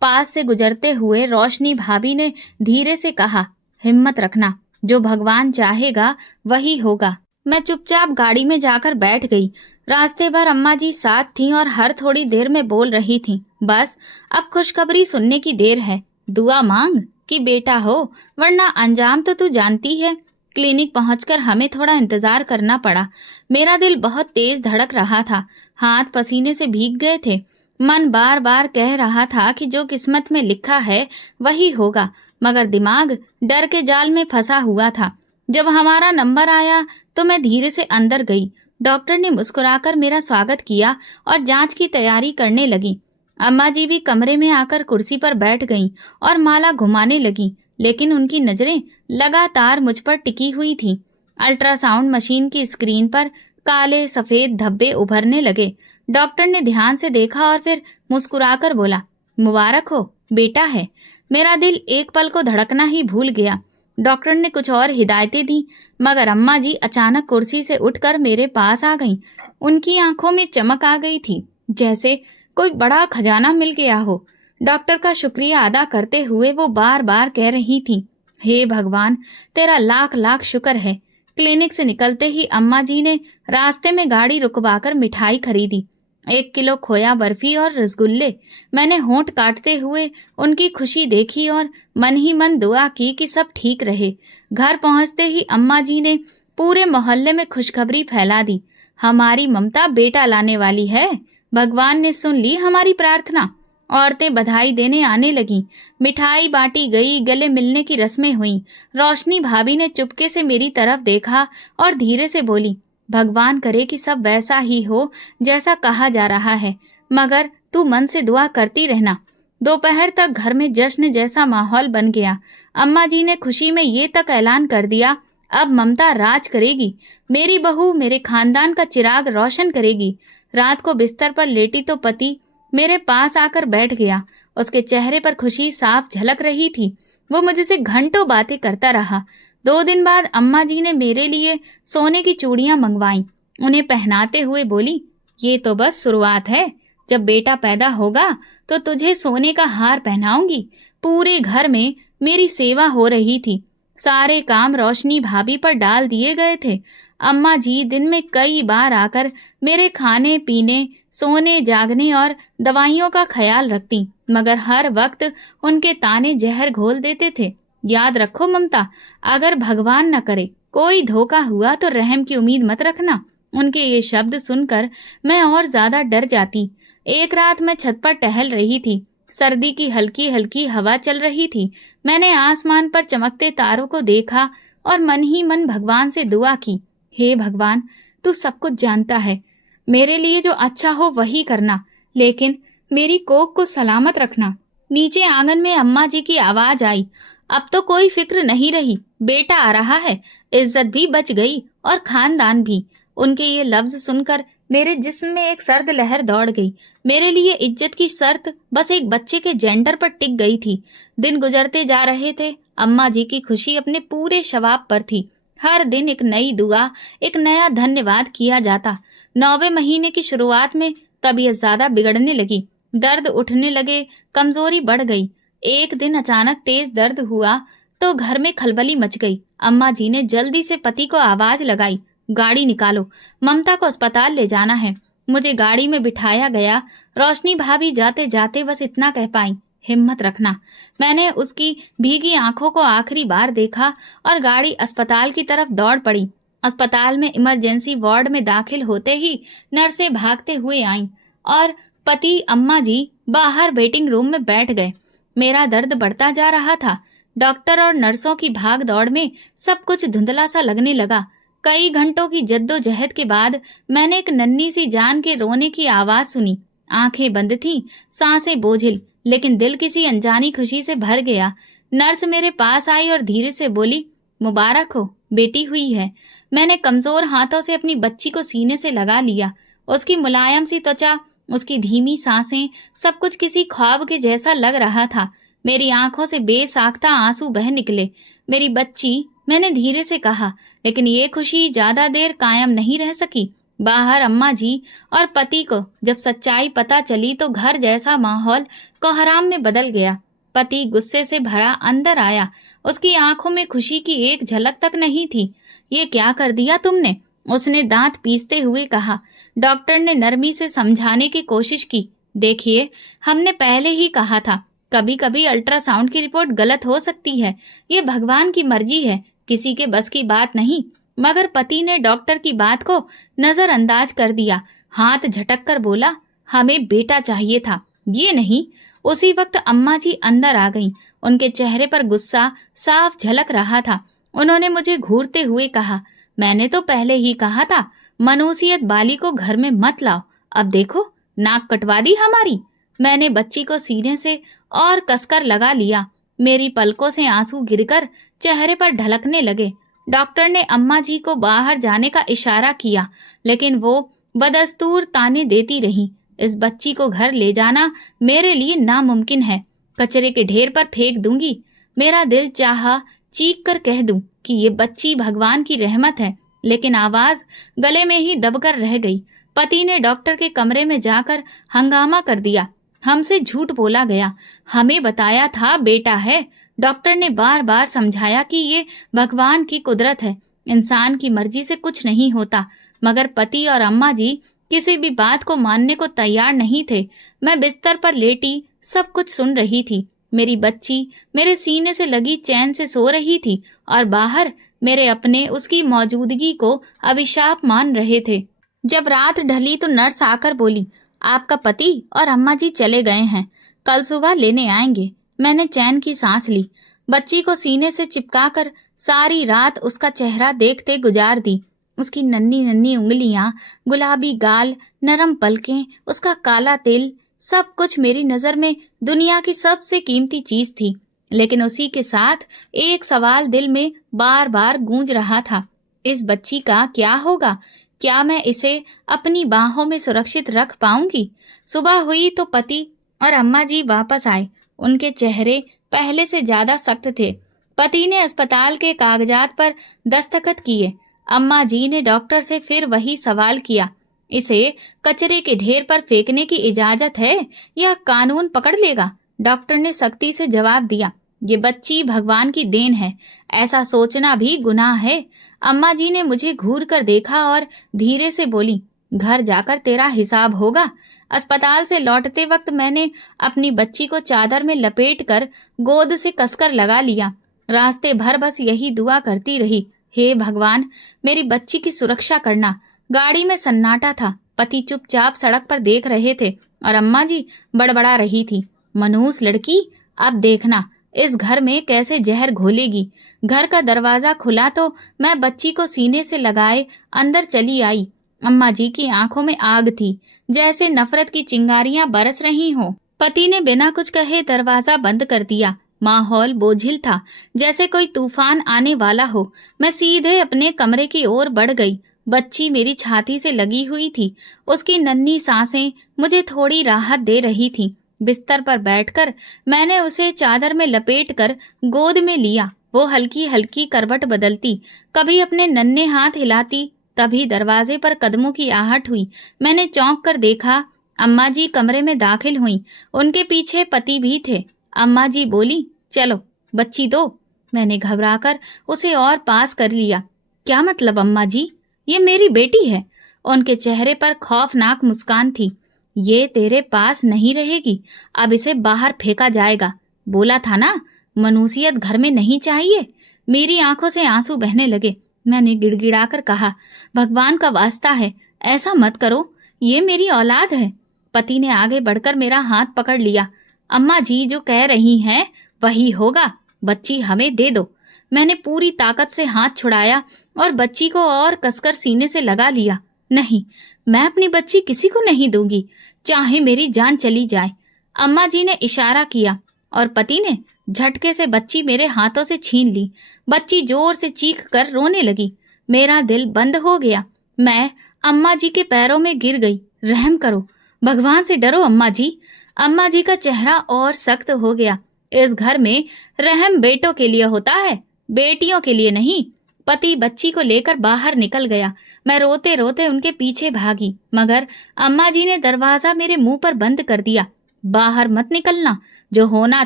पास से गुजरते हुए रोशनी भाभी ने धीरे से कहा, हिम्मत रखना, जो भगवान चाहेगा वही होगा। मैं चुपचाप गाड़ी में जाकर बैठ गई। रास्ते भर अम्मा जी साथ थीं और हर थोड़ी देर में बोल रही थीं, बस अब खुशखबरी सुनने की देर है, दुआ मांग कि बेटा हो, वरना अंजाम तो तू जानती है। क्लिनिक पहुंचकर हमें थोड़ा इंतजार करना पड़ा। मेरा दिल बहुत तेज धड़क रहा था, हाथ पसीने से भीग गए थे। मन बार बार कह रहा था कि जो किस्मत में लिखा है वही होगा, मगर दिमाग डर के जाल में फंसा हुआ था। जब हमारा नंबर आया तो मैं धीरे से अंदर गई। डॉक्टर ने मुस्कुराकर मेरा स्वागत किया और जांच की तैयारी करने लगी। अम्मा जी भी कमरे में आकर कुर्सी पर बैठ गईं और माला घुमाने लगी, लेकिन उनकी नजरें लगातार मुझ पर टिकी हुई थीं। अल्ट्रासाउंड मशीन की स्क्रीन पर काले सफेद धब्बे उभरने लगे। डॉक्टर ने ध्यान से देखा और फिर मुस्कुराकर बोला, मुबारक हो, बेटा है। मेरा दिल एक पल को धड़कना ही भूल गया। डॉक्टर ने कुछ और हिदायतें दी, मगर अम्मा जी अचानक कुर्सी से उठकर मेरे पास आ गईं। उनकी आंखों में चमक आ गई थी, जैसे कोई बड़ा खजाना मिल गया हो। डॉक्टर का शुक्रिया अदा करते हुए वो बार बार कह रही थी, हे भगवान, तेरा लाख लाख शुक्र है। क्लिनिक से निकलते ही अम्मा जी ने रास्ते में गाड़ी रुकवाकर मिठाई खरीदी, 1 किलो खोया बर्फी और रसगुल्ले। मैंने होंठ काटते हुए उनकी खुशी देखी और मन ही मन दुआ की कि सब ठीक रहे। घर पहुंचते ही अम्मा जी ने पूरे मोहल्ले में खुशखबरी फैला दी, हमारी ममता बेटा लाने वाली है। भगवान ने सुन ली हमारी प्रार्थना। औरतें बधाई देने आने लगीं, मिठाई बांटी गई, गले मिलने की रस्में हुईं। रोशनी भाभी ने चुपके से मेरी तरफ देखा और धीरे से बोली, भगवान करे कि सब वैसा ही हो जैसा कहा जा रहा है, मगर तू मन से दुआ करती रहना। दोपहर तक घर में जश्न जैसा माहौल बन गया। अम्मा जी ने खुशी में ये तक ऐलान कर दिया, अब ममता राज करेगी, मेरी बहू मेरे खानदान का चिराग रोशन करेगी। रात को बिस्तर पर लेटी तो पति मेरे पास आकर बैठ गया। उसके चेहरे पर खुशी साफ झलक रही थी। वो मुझसे घंटों बातें करता रहा। 2 दिन बाद अम्मा जी ने मेरे लिए सोने की चूड़ियां मंगवाईं। उन्हें पहनाते हुए बोली, ये तो बस शुरुआत है, जब बेटा पैदा होगा तो तुझे सोने का हार पहनाऊंगी। पूरे घर में मेरी सेवा हो रही थी। सारे काम रोशनी भाभी पर डाल दिए गए थे। अम्मा जी दिन में कई बार आकर मेरे खाने पीने, सोने जागने और दवाइयों का ख्याल रखती, मगर हर वक्त उनके ताने जहर घोल देते थे। याद रखो ममता, अगर भगवान न करे कोई धोखा हुआ तो रहम की उम्मीद मत रखना। उनके ये शब्द सुनकर मैं और ज्यादा डर जाती। एक रात मैं छत पर टहल रही थी। सर्दी की हल्की हल्की हवा चल रही थी। मैंने आसमान पर चमकते तारों को देखा और मन ही मन भगवान से दुआ की, हे भगवान, तू सब कुछ जानता है। मेरे लिए जो अच्छा हो वही करना, लेकिन मेरी कोख को सलामत रखना। नीचे आंगन में अम्मा जी की आवाज आई। अब तो कोई फिक्र नहीं रही, बेटा आ रहा है, इज्जत भी बच गई और खानदान भी। उनके ये लफ्ज सुनकर मेरे जिस्म में एक सर्द लहर दौड़ गई। मेरे लिए इज्जत की शर्त बस एक बच्चे के जेंडर पर टिक गई थी। दिन गुजरते जा रहे थे। अम्मा जी की खुशी अपने पूरे शबाब पर थी। हर दिन एक नई दुआ, एक नया धन्यवाद किया जाता। 9वें महीने की शुरुआत में तबीयत ज्यादा बिगड़ने लगी। दर्द उठने लगे, कमजोरी बढ़ गई। एक दिन अचानक तेज दर्द हुआ तो घर में खलबली मच गई। अम्मा जी ने जल्दी से पति को आवाज लगाई, गाड़ी निकालो, ममता को अस्पताल ले जाना है। मुझे गाड़ी में बिठाया गया। रोशनी भाभी जाते जाते बस इतना कह पाई, हिम्मत रखना। मैंने उसकी भीगी आंखों को आखिरी बार देखा और गाड़ी अस्पताल की तरफ दौड़ पड़ी। अस्पताल में इमरजेंसी वार्ड में दाखिल होते ही नर्सें भागते हुए आईं और पति अम्मा जी बाहर वेटिंग रूम में बैठ गए। मेरा दर्द बढ़ता जा रहा था। डॉक्टर और नर्सों की भाग दौड़ में सब कुछ धुंधला सा लगने लगा। कई घंटों की जद्दोजहद के बाद मैंने एक नन्ही सी जान के रोने की आवाज सुनी। आंखें बंद थीं, सांसें बोझिल, लेकिन दिल किसी अनजानी खुशी से भर गया। नर्स मेरे पास आई और धीरे से बोली, मुबारक हो, बेटी हुई है। मैंने कमजोर हाथों से अपनी बच्ची को सीने से लगा लिया। उसकी मुलायम सी त्वचा, उसकी धीमी सांसें, सब कुछ किसी ख्वाब के जैसा लग रहा था। मेरी आंखों से बेसाख्ता आंसू बह निकले। मेरी बच्ची, मैंने धीरे से कहा, लेकिन ये खुशी ज्यादा देर कायम नहीं रह सकी। बाहर अम्मा जी और पति को जब सच्चाई पता चली तो घर जैसा माहौल कोहराम में बदल गया। पति गुस्से से भरा अंदर आया। उसकी आंखों में खुशी की एक झलक तक नहीं थी। ये क्या कर दिया तुमने? उसने दांत पीसते हुए कहा। डॉक्टर ने नरमी से समझाने की कोशिश की। देखिए, हमने पहले ही कहा था, कभी कभी अल्ट्रासाउंड की रिपोर्ट गलत हो सकती है। ये भगवान की मर्जी है, किसी के बस की बात नहीं। मगर पति ने डॉक्टर की बात को नजरअंदाज कर दिया। हाथ झटक कर बोला, हमें बेटा चाहिए था, ये नहीं। उसी वक्त अम्मा जी अंदर आ गईं। उनके चेहरे पर गुस्सा साफ झलक रहा था। उन्होंने मुझे घूरते हुए कहा, मैंने तो पहले ही कहा था, मनुसियत बाली को घर में मत लाओ। अब देखो, नाक कटवा दी हमारी। मैंने बच्ची को सीने से और कसकर लगा लिया। मेरी पलकों से आंसू गिरकर चेहरे पर ढलकने लगे। डॉक्टर ने अम्मा जी को बाहर जाने का इशारा किया, लेकिन वो बदस्तूर ताने देती रहीं। इस बच्ची को घर ले जाना मेरे लिए नामुमकिन है, कचरे के ढेर पर फेंक दूंगी। मेरा दिल चाहा चीख कर कह दूं कि ये बच्ची भगवान की रहमत है, लेकिन आवाज गले में ही दबकर रह गई। पति ने डॉक्टर के कमरे में जाकर हंगामा कर दिया। हमसे झूठ बोला गया, हमें बताया था बेटा है। डॉक्टर ने बार बार समझाया कि ये भगवान की कुदरत है, इंसान की मर्जी से कुछ नहीं होता। मगर पति और अम्मा जी किसी भी बात को मानने को तैयार नहीं थे। मैं बिस्तर पर लेटी सब कुछ सुन रही थी। मेरी बच्ची मेरे सीने से लगी चैन से सो रही थी और बाहर मेरे अपने उसकी मौजूदगी को अभिशाप मान रहे थे। जब रात ढली तो नर्स आकर बोली, आपका पति और अम्मा जी चले गए हैं, कल सुबह लेने आएंगे। मैंने चैन की सांस ली। बच्ची को सीने से चिपकाकर सारी रात उसका चेहरा देखते गुजार दी। उसकी नन्ही नन्ही उंगलियां, गुलाबी गाल, नरम पलकें, उसका काला तिल, सब कुछ मेरी नजर में दुनिया की सबसे कीमती चीज थी। लेकिन उसी के साथ एक सवाल दिल में बार बार गूंज रहा था, इस बच्ची का क्या होगा? क्या मैं इसे अपनी बाहों में सुरक्षित रख पाऊंगी? सुबह हुई तो पति और अम्मा जी वापस आए। उनके चेहरे पहले से ज्यादा सख्त थे। पति ने अस्पताल के कागजात पर दस्तखत किए। अम्मा जी ने डॉक्टर से फिर वही सवाल किया, इसे कचरे के ढेर पर फेंकने की इजाजत है या कानून पकड़ लेगा? डॉक्टर ने सख्ती से जवाब दिया, ये बच्ची भगवान की देन है, ऐसा सोचना भी गुनाह है। अम्मा जी ने मुझे घूर कर देखा और धीरे से बोली, घर जाकर तेरा हिसाब होगा। अस्पताल से लौटते वक्त मैंने अपनी बच्ची को चादर में लपेट कर गोद से कसकर लगा लिया। रास्ते भर बस यही दुआ करती रही, हे भगवान, मेरी बच्ची की सुरक्षा करना। गाड़ी में सन्नाटा था। पति चुपचाप सड़क पर देख रहे थे और अम्मा जी बड़बड़ा रही थी, मनूस लड़की, अब देखना इस घर में कैसे जहर घोलेगी। घर का दरवाजा खुला तो मैं बच्ची को सीने से लगाए अंदर चली आई। अम्मा जी की आंखों में आग थी, जैसे नफरत की चिंगारियां बरस रही हों। पति ने बिना कुछ कहे दरवाजा बंद कर दिया। माहौल बोझिल था, जैसे कोई तूफान आने वाला हो। मैं सीधे अपने कमरे की ओर बढ़ गई। बच्ची मेरी छाती से लगी हुई थी। उसकी नन्ही सांसें मुझे थोड़ी राहत दे रही थी। बिस्तर पर बैठकर मैंने उसे चादर में लपेटकर गोद में लिया। वो हल्की हल्की करवट बदलती, कभी अपने नन्हे हाथ हिलाती। तभी दरवाजे पर कदमों की आहट हुई। मैंने चौंक कर देखा। अम्मा जी कमरे में दाखिल हुई। उनके पीछे पति भी थे। अम्मा जी बोली, चलो बच्ची दो। मैंने घबराकर उसे और पास कर लिया। क्या मतलब अम्मा जी? ये मेरी बेटी है। उनके चेहरे पर खौफनाक मुस्कान थी। ये तेरे पास नहीं रहेगी, अब इसे बाहर फेंका जाएगा। बोला था ना, मनुष्यत घर में नहीं चाहिए। मेरी आंखों से आंसू बहने लगे। मैंने गिड़गिड़ाकर कहा, भगवान का वास्ता है, ऐसा मत करो, ये मेरी औलाद है। पति ने आगे बढ़कर मेरा हाथ पकड़ लिया। अम्मा जी जो कह रही हैं वही होगा, बच्ची हमें दे दो। मैंने पूरी ताकत से हाथ छुड़ाया और बच्ची को और कसकर सीने से लगा लिया। नहीं, मैं अपनी बच्ची किसी को नहीं दूंगी, चाहे मेरी जान चली जाए। अम्मा जी ने इशारा किया और पति ने झटके से बच्ची मेरे हाथों से छीन ली। बच्ची जोर से चीख कर रोने लगी। मेरा दिल बंद हो गया। मैं अम्मा जी के पैरों में गिर गई। रहम करो, भगवान से डरो अम्मा जी। अम्मा जी का चेहरा और सख्त हो गया। इस घर में रहम बेटों के लिए होता है, बेटियों के लिए नहीं। पति बच्ची को लेकर बाहर निकल गया। मैं रोते रोते उनके पीछे भागी, मगर अम्मा जी ने दरवाजा मेरे मुंह पर बंद कर दिया। बाहर मत निकलना, जो होना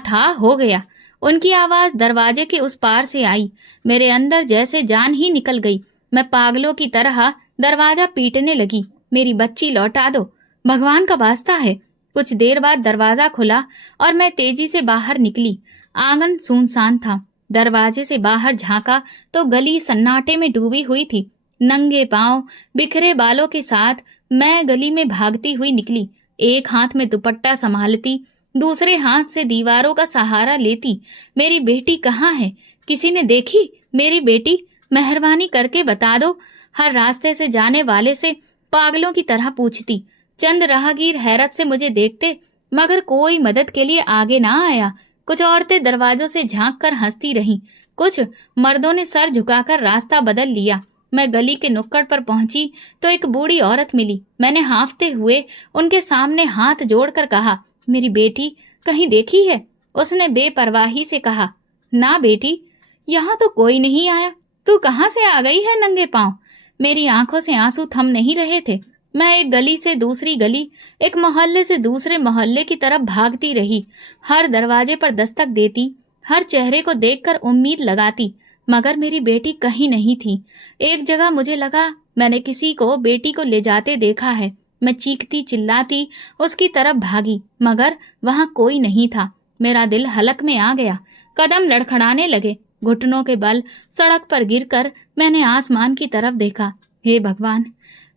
था हो गया। उनकी आवाज दरवाजे के उस पार से आई। मेरे अंदर जैसे जान ही निकल गई। मैं पागलों की तरह दरवाजा पीटने लगी। मेरी बच्ची लौटा दो, भगवान का वास्ता है। कुछ देर बाद दरवाजा खुला और मैं तेजी से बाहर निकली। आंगन सुनसान था। दरवाजे से बाहर झांका तो गली सन्नाटे में डूबी हुई थी। नंगे पांव, बिखरे बालों के साथ मैं गली में भागती हुई निकली। एक हाथ में दुपट्टा संभालती, दूसरे हाथ से दीवारों का सहारा लेती। मेरी बेटी कहाँ है? किसी ने देखी मेरी बेटी? मेहरबानी करके बता दो। हर रास्ते से जाने वाले से पागलों की तरह पूछती। चंद राहगीर हैरत से मुझे देखते, मगर कोई मदद के लिए आगे ना आया। कुछ औरतें दरवाजों से झांक कर हंसती रहीं। कुछ मर्दों ने सर झुकाकर रास्ता बदल लिया। मैं गली के नुक्कड़ पर पहुंची तो एक बूढ़ी औरत मिली। मैंने हांफते हुए उनके सामने हाथ जोड़कर कहा, मेरी बेटी कहीं देखी है? उसने बेपरवाही से कहा, ना बेटी, यहाँ तो कोई नहीं आया। तू कहाँ से आ गई है नंगे पांव? मेरी आंखों से आंसू थम नहीं रहे थे। मैं एक गली से दूसरी गली, एक मोहल्ले से दूसरे मोहल्ले की तरफ भागती रही। हर दरवाजे पर दस्तक देती, हर चेहरे को देखकर उम्मीद लगाती, मगर मेरी बेटी कहीं नहीं थी। एक जगह मुझे लगा मैंने किसी को बेटी को ले जाते देखा है। मैं चीखती चिल्लाती उसकी तरफ भागी, मगर वहां कोई नहीं था। मेरा दिल हलक में आ गया। कदम लड़खड़ाने लगे। घुटनों के बल सड़क पर गिरकर मैंने आसमान की तरफ देखा। हे भगवान,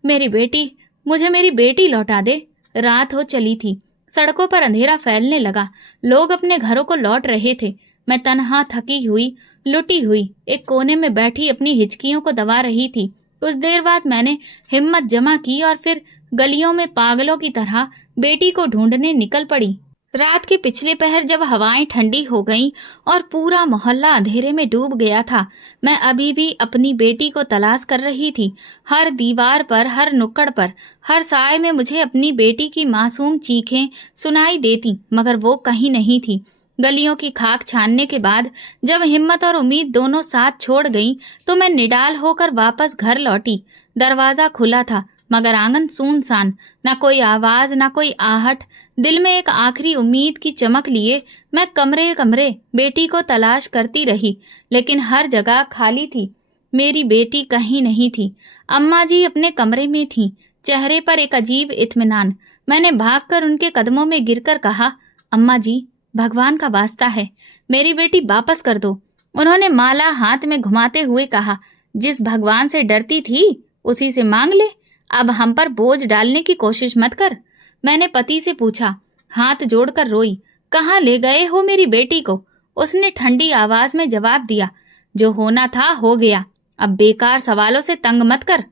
मेरी बेटी, मुझे मेरी बेटी लौटा दे। रात हो चली थी। सड़कों पर अंधेरा फैलने लगा। लोग अपने घरों को लौट रहे थे। मैं तन्हा, थकी हुई, लुटी हुई एक कोने में बैठी अपनी हिचकियों को दबा रही थी। कुछ देर बाद मैंने हिम्मत जमा की और फिर गलियों में पागलों की तरह बेटी को ढूंढने निकल पड़ी। रात के पिछले पहर जब हवाएं ठंडी हो गईं और पूरा मोहल्ला अंधेरे में डूब गया था, मैं अभी भी अपनी बेटी को तलाश कर रही थी। हर दीवार पर, हर नुक्कड़ पर, हर साए में मुझे अपनी बेटी की मासूम चीखें सुनाई देती, मगर वो कहीं नहीं थी। गलियों की खाक छानने के बाद जब हिम्मत और उम्मीद दोनों साथ छोड़ गईं, तो मैं निडाल होकर वापस घर लौटी। दरवाजा खुला था, मगर आंगन सुनसान। न कोई आवाज, न कोई आहट। दिल में एक आखिरी उम्मीद की चमक लिए मैं कमरे कमरे बेटी को तलाश करती रही, लेकिन हर जगह खाली थी। मेरी बेटी कहीं नहीं थी। अम्मा जी अपने कमरे में थीं, चेहरे पर एक अजीब इत्मीनान। मैंने भागकर उनके कदमों में गिरकर कहा, अम्मा जी, भगवान का वास्ता है, मेरी बेटी वापस कर दो। उन्होंने माला हाथ में घुमाते हुए कहा, जिस भगवान से डरती थी उसी से मांग ले, अब हम पर बोझ डालने की कोशिश मत कर। मैंने पति से पूछा, हाथ जोड़कर रोई, कहाँ ले गए हो मेरी बेटी को? उसने ठंडी आवाज में जवाब दिया, जो होना था हो गया, अब बेकार सवालों से तंग मत कर।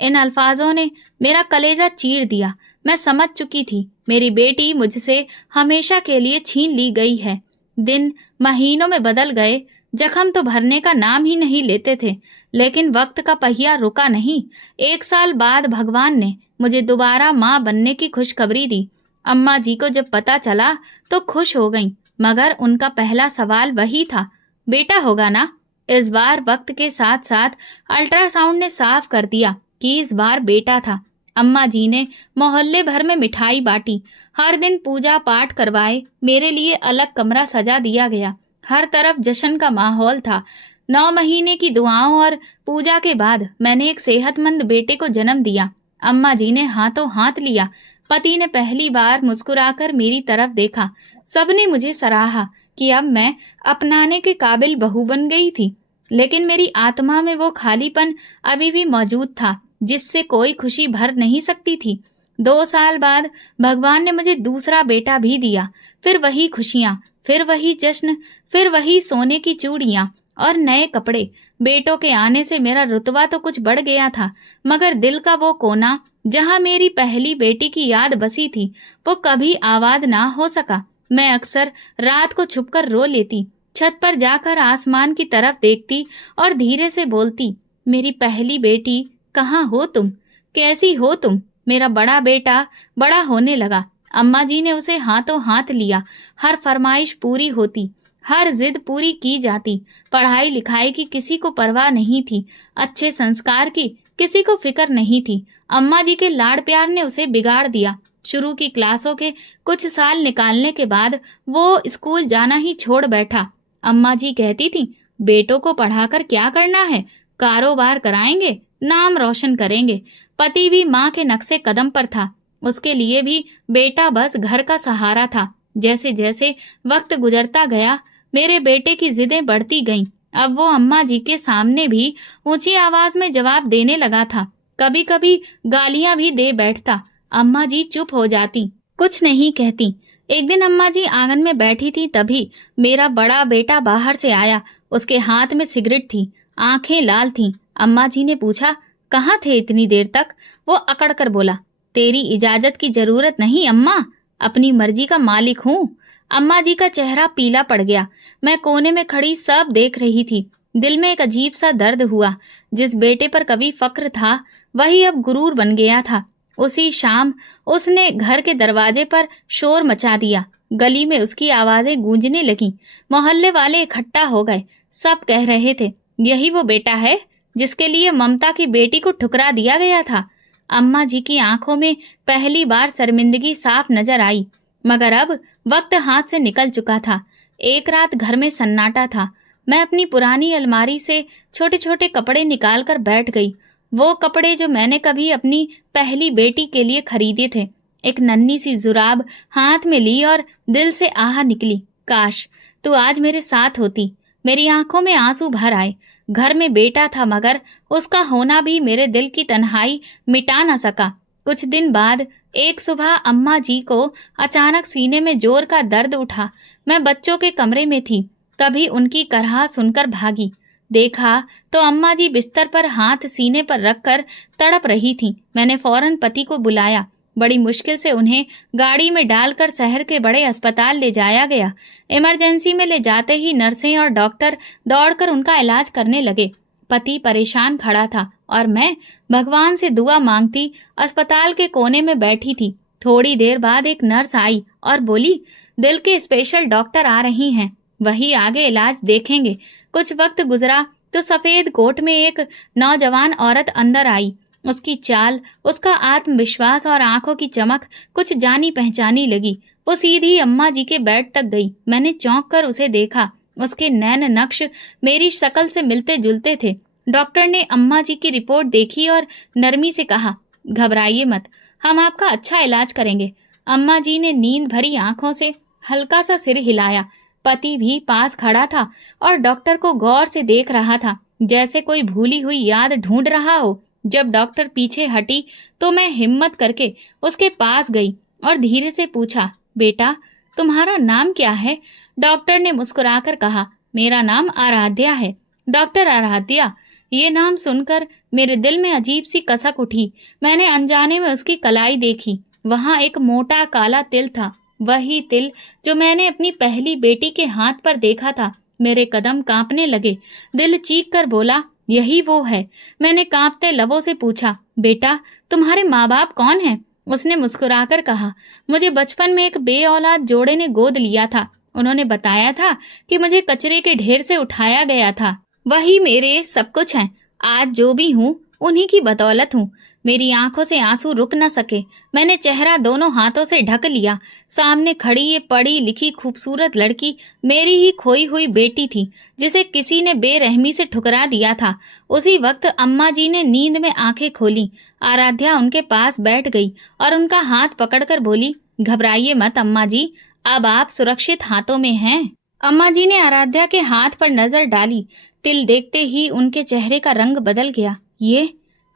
इन अल्फाजों ने मेरा कलेजा चीर दिया। मैं समझ चुकी थी, मेरी बेटी मुझसे हमेशा के लिए छीन ली गई है। दिन महीनों में बदल गए, जख्म तो भरने का नाम ही नहीं लेते थे, लेकिन वक्त का पहिया रुका नहीं। 1 साल बाद भगवान ने मुझे दोबारा माँ बनने की खुशखबरी दी। अम्मा जी को जब पता चला तो खुश हो गईं, मगर उनका पहला सवाल वही था, बेटा होगा ना? इस बार वक्त के साथ साथ अल्ट्रासाउंड ने साफ कर दिया कि इस बार बेटा था। अम्मा जी ने मोहल्ले भर में मिठाई बांटी, हर दिन पूजा पाठ करवाए, मेरे लिए अलग कमरा सजा दिया गया। हर तरफ जश्न का माहौल था। 9 महीने की दुआओं और पूजा के बाद मैंने एक सेहतमंद बेटे को जन्म दिया। अम्मा जी ने हाथों हाथ लिया। पति ने पहली बार मुस्कुराकर मेरी तरफ देखा। सबने मुझे सराहा कि अब मैं अपनाने के काबिल बहू बन गई थी, लेकिन मेरी आत्मा में वो खालीपन अभी भी मौजूद था, जिससे कोई खुशी भर नहीं सकती थी। 2 साल बाद भगवान ने मुझे दूसरा बेटा भी दिया। फिर वही खुशियाँ, फिर वही जश्न, फिर वही सोने की चूड़ियाँ और नए कपड़े। बेटों के आने से मेरा रुतबा तो कुछ बढ़ गया था, मगर दिल का वो कोना जहाँ मेरी पहली बेटी की याद बसी थी, वो कभी आबाद ना हो सका। मैं अक्सर रात को छुपकर रो लेती, छत पर जाकर आसमान की तरफ देखती और धीरे से बोलती, मेरी पहली बेटी, कहाँ हो तुम? कैसी हो तुम? मेरा बड़ा बेटा बड़ा होने लगा। अम्मा जी ने उसे हाथों हाथ लिया। हर फरमाइश पूरी होती, हर जिद पूरी की जाती। पढ़ाई लिखाई की किसी को परवाह नहीं थी, अच्छे संस्कार की किसी को फिक्र नहीं थी। अम्मा जी के लाड़ प्यार ने उसे बिगाड़ दिया। शुरू की क्लासों के कुछ साल निकालने के बाद वो स्कूल जाना ही छोड़ बैठा। अम्मा जी कहती थी, बेटों को पढ़ाकर क्या करना है? कारोबार कराएंगे, नाम रोशन करेंगे। पति भी माँ के नक्शे कदम पर था। उसके लिए भी बेटा बस घर का सहारा था। जैसे जैसे वक्त गुजरता गया, मेरे बेटे की जिदें बढ़ती गईं। अब वो अम्मा जी के सामने भी ऊंची आवाज में जवाब देने लगा था। कभी कभी गालियां भी दे बैठता। अम्मा जी चुप हो जाती, कुछ नहीं कहती। एक दिन अम्मा जी आंगन में बैठी थी, तभी मेरा बड़ा बेटा बाहर से आया। उसके हाथ में सिगरेट थी, आंखें लाल थीं। अम्मा जी ने पूछा, कहाँ थे इतनी देर तक? वो अकड़ कर बोला, तेरी इजाजत की जरूरत नहीं अम्मा, अपनी मर्जी का मालिक हूँ। अम्मा जी का चेहरा पीला पड़ गया। मैं कोने में खड़ी सब देख रही थी। दिल में एक अजीब सा दर्द हुआ। जिस बेटे पर कभी फक्र था, वही अब गुरूर बन गया था। उसी शाम उसने घर के दरवाजे पर शोर मचा दिया। गली में उसकी आवाजें गूंजने लगीं। मोहल्ले वाले इकट्ठा हो गए। सब कह रहे थे, यही वो बेटा है जिसके लिए ममता की बेटी को ठुकरा दिया गया था। अम्मा जी की आंखों में पहली बार शर्मिंदगी साफ नजर आई, मगर अब वक्त हाथ से निकल चुका था। एक रात घर में सन्नाटा था। मैं अपनी पुरानी अलमारी से छोटे छोटे कपड़े निकाल कर बैठ गई। वो कपड़े जो मैंने कभी अपनी पहली बेटी के लिए खरीदे थे। एक नन्ही सी जुराब हाथ में ली और दिल से आह निकली, काश तू आज मेरे साथ होती। मेरी आंखों में आंसू भर आए। घर में बेटा था, मगर उसका होना भी मेरे दिल की तन्हाई मिटा न सका। कुछ दिन बाद एक सुबह अम्मा जी को अचानक सीने में जोर का दर्द उठा। मैं बच्चों के कमरे में थी, तभी उनकी कराह सुनकर भागी। देखा तो अम्मा जी बिस्तर पर हाथ सीने पर रखकर तड़प रही थीं। मैंने फौरन पति को बुलाया। बड़ी मुश्किल से उन्हें गाड़ी में डालकर शहर के बड़े अस्पताल ले जाया गया। इमरजेंसी में ले जाते ही नर्सें और डॉक्टर दौड़कर उनका इलाज करने लगे। पति परेशान खड़ा था और मैं भगवान से दुआ मांगती अस्पताल के कोने में बैठी थी। थोड़ी देर बाद एक नर्स आई और बोली, दिल के स्पेशल डॉक्टर आ रही हैं, वही आगे इलाज देखेंगे। कुछ वक्त गुजरा तो सफेद कोट में एक नौजवान औरत अंदर आई। उसकी चाल, उसका आत्मविश्वास और आंखों की चमक कुछ जानी पहचानी लगी। वो सीधी अम्मा जी के बेड तक गई। मैंने चौंक कर उसे देखा। उसके नैन नक्श मेरी शक्ल से मिलते जुलते थे। डॉक्टर ने अम्मा जी की रिपोर्ट देखी और नरमी से कहा, घबराइए मत, हम आपका अच्छा इलाज करेंगे। अम्मा जी ने नींद भरी आंखों से हल्का सा सिर हिलाया। पति भी पास खड़ा था और डॉक्टर को गौर से देख रहा था, जैसे कोई भूली हुई याद ढूंढ रहा हो। जब डॉक्टर पीछे हटी तो मैं हिम्मत करके उसके पास गई और धीरे से पूछा, बेटा तुम्हारा नाम क्या है? डॉक्टर ने मुस्कुराकर कहा, मेरा नाम आराध्या है, डॉक्टर आराध्या। ये नाम सुनकर मेरे दिल में अजीब सी कसक उठी। मैंने अनजाने में उसकी कलाई देखी। वहां एक मोटा काला तिल था, वही तिल जो मैंने अपनी पहली बेटी के हाथ पर देखा था। मेरे कदम कांपने लगे। दिल चीख कर बोला, यही वो है। मैंने कांपते लबों से पूछा, बेटा तुम्हारे माँ बाप कौन हैं? उसने मुस्कुराकर कहा, मुझे बचपन में एक बेऔलाद जोड़े ने गोद लिया था। उन्होंने बताया था कि मुझे कचरे के ढेर से उठाया गया था। वही मेरे सब कुछ हैं। आज जो भी हूँ उन्हीं की बदौलत हूँ। मेरी आंखों से आंसू रुक न सके। मैंने चेहरा दोनों हाथों से ढक लिया। सामने खड़ी ये पढ़ी लिखी खूबसूरत लड़की मेरी ही खोई हुई बेटी थी, जिसे किसी ने बेरहमी से ठुकरा दिया था। उसी वक्त अम्मा जी ने नींद में आंखें खोली। आराध्या उनके पास बैठ गई और उनका हाथ पकड़कर बोली, घबराइए मत अम्मा जी, अब आप सुरक्षित हाथों में हैं। अम्मा जी ने आराध्या के हाथ पर नजर डाली। तिल देखते ही उनके चेहरे का रंग बदल गया।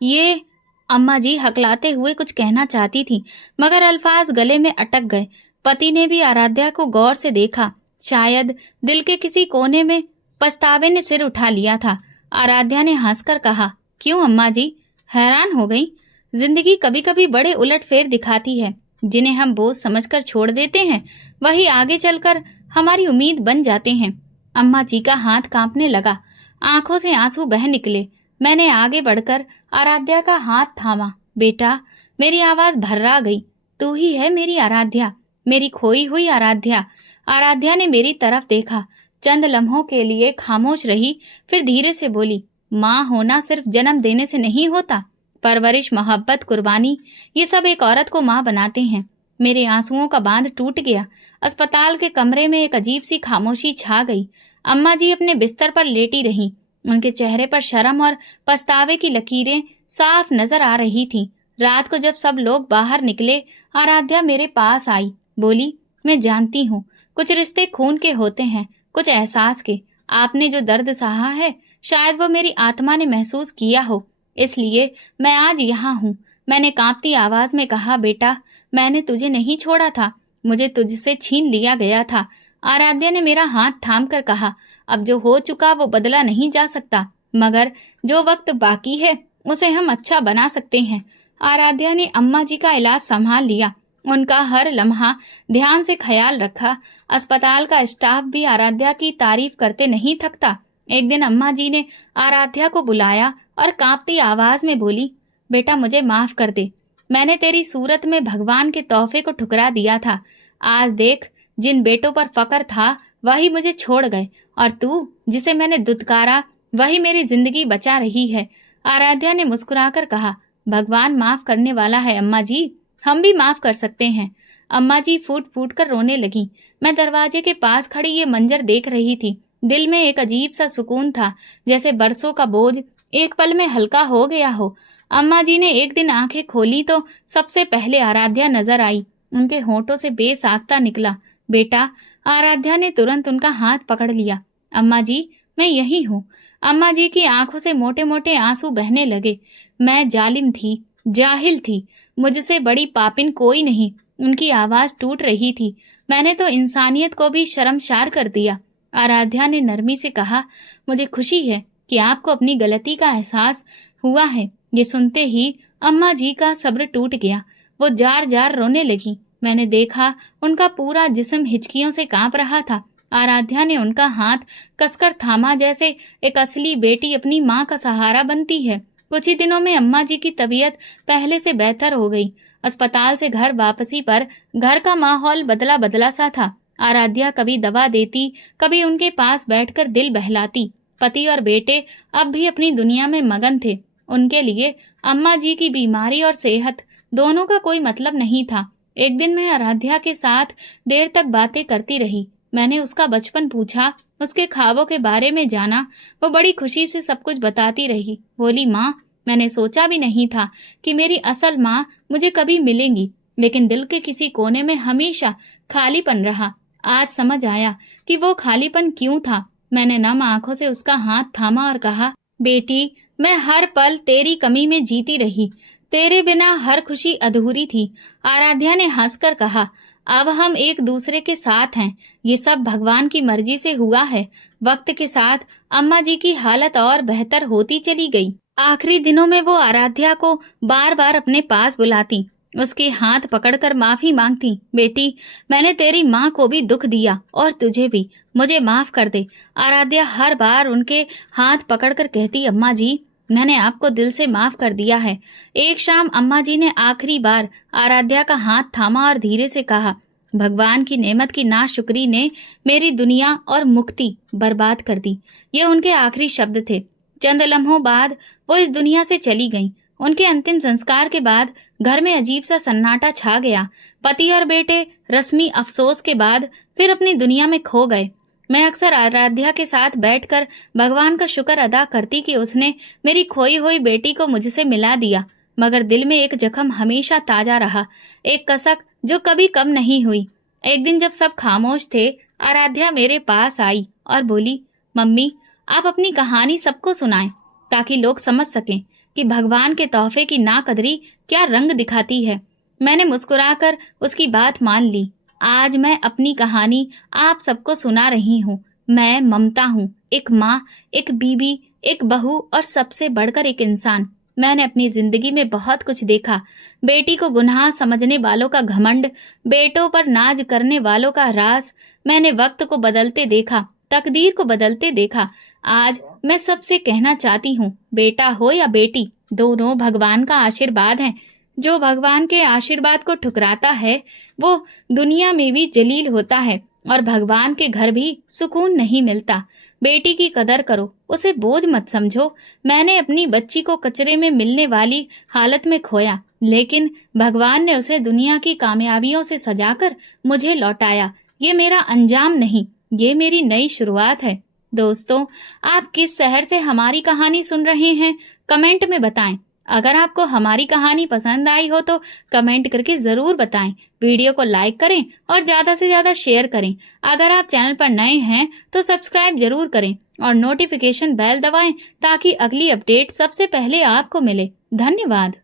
ये अम्मा जी हकलाते हुए कुछ कहना चाहती थी, मगर अल्फाज गले में अटक गए। पति ने भी आराध्या को गौर से देखा। शायद दिल के किसी कोने में पछतावे ने सिर उठा लिया था। आराध्या ने हंसकर कहा, क्यों अम्मा जी हैरान हो गई? जिंदगी कभी कभी बड़े उलटफेर दिखाती है। जिन्हें हम बोझ समझकर छोड़ देते हैं, वही आगे चलकर हमारी उम्मीद बन जाते हैं। अम्मा जी का हाथ कांपने लगा, आंखों से आंसू बह निकले। मैंने आगे बढ़कर आराध्या का हाथ थामा। बेटा, मेरी आवाज भर्रा गई, तू ही है मेरी आराध्या, मेरी खोई हुई आराध्या। आराध्या ने मेरी तरफ देखा, चंद लम्हों के लिए खामोश रही, फिर धीरे से बोली, माँ होना सिर्फ जन्म देने से नहीं होता। परवरिश, मोहब्बत, कुर्बानी, ये सब एक औरत को माँ बनाते हैं। मेरे आंसुओं का बांध टूट गया। अस्पताल के कमरे में एक अजीब सी खामोशी छा गई। अम्मा जी अपने बिस्तर पर लेटी रहीं। उनके चेहरे पर शर्म और पछतावे की लकीरें साफ नजर आ रही थीं। रात को जब सब लोग बाहर निकले, आराध्या मेरे पास आई, बोली, मैं जानती हूँ कुछ रिश्ते खून के होते हैं, कुछ एहसास के। आपने जो दर्द सहा है, शायद वो मेरी आत्मा ने महसूस किया हो, इसलिए मैं आज यहाँ हूँ। मैंने कांपती आवाज में कहा, बेटा, मैंने तुझे नहीं छोड़ा था, मुझे तुझसे छीन लिया गया था। आराध्या ने मेरा हाथ थाम कर कहा, अब जो हो चुका वो बदला नहीं जा सकता, मगर जो वक्त बाकी है उसे हम अच्छा बना सकते हैं। आराध्या ने अम्मा जी का इलाज संभाल लिया, उनका हर लम्हा ध्यान से ख्याल रखा। अस्पताल का स्टाफ भी आराध्या की तारीफ करते नहीं थकता। एक दिन अम्मा जी ने आराध्या को बुलाया और कांपती आवाज में बोली, बेटा मुझे माफ कर दे, मैंने तेरी सूरत में भगवान के तोहफे को ठुकरा दिया था। आज देख, जिन बेटों पर फकर था वही मुझे छोड़ गए, और तू जिसे मैंने दुत्कारा वही मेरी जिंदगी बचा रही है। आराध्या ने मुस्कुराकर कहा, भगवान माफ करने वाला है अम्मा जी, हम भी माफ कर सकते हैं। अम्मा जी फूट फूट कर रोने लगी। मैं दरवाजे के पास खड़ी ये मंजर देख रही थी। दिल में एक अजीब सा सुकून था, जैसे बरसों का बोझ एक पल में हल्का हो गया हो। अम्मा जी ने एक दिन आंखें खोली तो सबसे पहले आराध्या नजर आई। उनके होठों से बेसाख्ता निकला, बेटा। आराध्या ने तुरंत उनका हाथ पकड़ लिया। अम्मा जी, मैं यही हूँ। अम्मा जी की आंखों से मोटे मोटे आंसू बहने लगे। मैं जालिम थी, जाहिल थी, मुझसे बड़ी पापिन कोई नहीं। उनकी आवाज टूट रही थी। मैंने तो इंसानियत को भी शर्मसार कर दिया। आराध्या ने नरमी से कहा, मुझे खुशी है कि आपको अपनी गलती का एहसास हुआ है। ये सुनते ही अम्मा जी का सब्र टूट गया। वो जार जार रोने लगी। मैंने देखा उनका पूरा जिस्म हिचकियों से कांप रहा था। आराध्या ने उनका हाथ कसकर थामा, जैसे एक असली बेटी अपनी माँ का सहारा बनती है। कुछ ही दिनों में अम्मा जी की तबीयत पहले से बेहतर हो गई। अस्पताल से घर वापसी पर घर का माहौल बदला बदला सा था। आराध्या कभी दवा देती, कभी उनके पास बैठकर दिल बहलाती। पति और बेटे अब भी अपनी दुनिया में मगन थे। उनके लिए अम्मा जी की बीमारी और सेहत दोनों का कोई मतलब नहीं था। एक दिन मैं आराध्या के साथ देर तक बातें करती रही। मैंने उसका बचपन पूछा, उसके ख्वाबों के बारे में जाना। वो बड़ी खुशी से सब कुछ बताती रही। बोली, माँ, मैंने सोचा भी नहीं था कि मेरी असल माँ मुझे कभी मिलेंगी, लेकिन दिल के किसी कोने में हमेशा खालीपन रहा। आज समझ आया कि वो खालीपन क्यों था। मैंने नम आंखों से उसका हाथ थामा और कहा, बेटी, मैं हर पल तेरी कमी में जीती रही। तेरे बिना हर खुशी अधूरी थी। आराध्या ने हंसकर कहा, अब हम एक दूसरे के साथ हैं। ये सब भगवान की मर्जी से हुआ है। वक्त के साथ अम्मा जी की हालत और बेहतर होती चली गई। आखिरी दिनों में वो आराध्या को बार बार अपने पास बुलाती, उसके हाथ पकड़कर माफी मांगती। बेटी, मैंने तेरी माँ को भी दुख दिया और तुझे भी, मुझे माफ कर दे। आराध्या हर बार उनके हाथ पकड़कर कहती, अम्मा जी, मैंने आपको दिल से माफ कर दिया है। एक शाम अम्मा जी ने आखिरी बार आराध्या का हाथ थामा और धीरे से कहा, भगवान की नेमत की नाशुक्री ने मेरी दुनिया और मुक्ति बर्बाद कर दी। ये उनके आखिरी शब्द थे। चंद लम्हों बाद वो इस दुनिया से चली गईं। उनके अंतिम संस्कार के बाद घर में अजीब सा सन्नाटा छा गया। पति और बेटे रस्मी अफसोस के बाद फिर अपनी दुनिया में खो गए। मैं अक्सर आराध्या के साथ बैठकर भगवान का शुक्र अदा करती कि उसने मेरी खोई हुई बेटी को मुझसे मिला दिया, मगर दिल में एक जख्म हमेशा ताजा रहा, एक कसक जो कभी कम नहीं हुई। एक दिन जब सब खामोश थे, आराध्या मेरे पास आई और बोली, मम्मी, आप अपनी कहानी सबको सुनाएं ताकि लोग समझ सकें कि भगवान के तोहफे की नाकदरी क्या रंग दिखाती है। मैंने मुस्कुराकर उसकी बात मान ली। आज मैं अपनी कहानी आप सबको सुना रही हूँ। मैं ममता हूँ, एक माँ, एक बीबी, एक बहू और सबसे बढ़कर एक इंसान। मैंने अपनी जिंदगी में बहुत कुछ देखा। बेटी को गुनाह समझने वालों का घमंड, बेटों पर नाज करने वालों का राज। मैंने वक्त को बदलते देखा, तकदीर को बदलते देखा। आज मैं सबसे कहना चाहती हूँ, बेटा हो या बेटी, दोनों भगवान का आशीर्वाद हैं। जो भगवान के आशीर्वाद को ठुकराता है वो दुनिया में भी जलील होता है और भगवान के घर भी सुकून नहीं मिलता। बेटी की कदर करो, उसे बोझ मत समझो। मैंने अपनी बच्ची को कचरे में मिलने वाली हालत में खोया, लेकिन भगवान ने उसे दुनिया की कामयाबियों से सजाकर मुझे लौटाया। ये मेरा अंजाम नहीं, ये मेरी नई शुरुआत है। दोस्तों, आप किस शहर से हमारी कहानी सुन रहे हैं, कमेंट में बताएं। अगर आपको हमारी कहानी पसंद आई हो तो कमेंट करके ज़रूर बताएं। वीडियो को लाइक करें और ज़्यादा से ज़्यादा शेयर करें। अगर आप चैनल पर नए हैं तो सब्सक्राइब जरूर करें और नोटिफिकेशन बेल दबाएं ताकि अगली अपडेट सबसे पहले आपको मिले। धन्यवाद।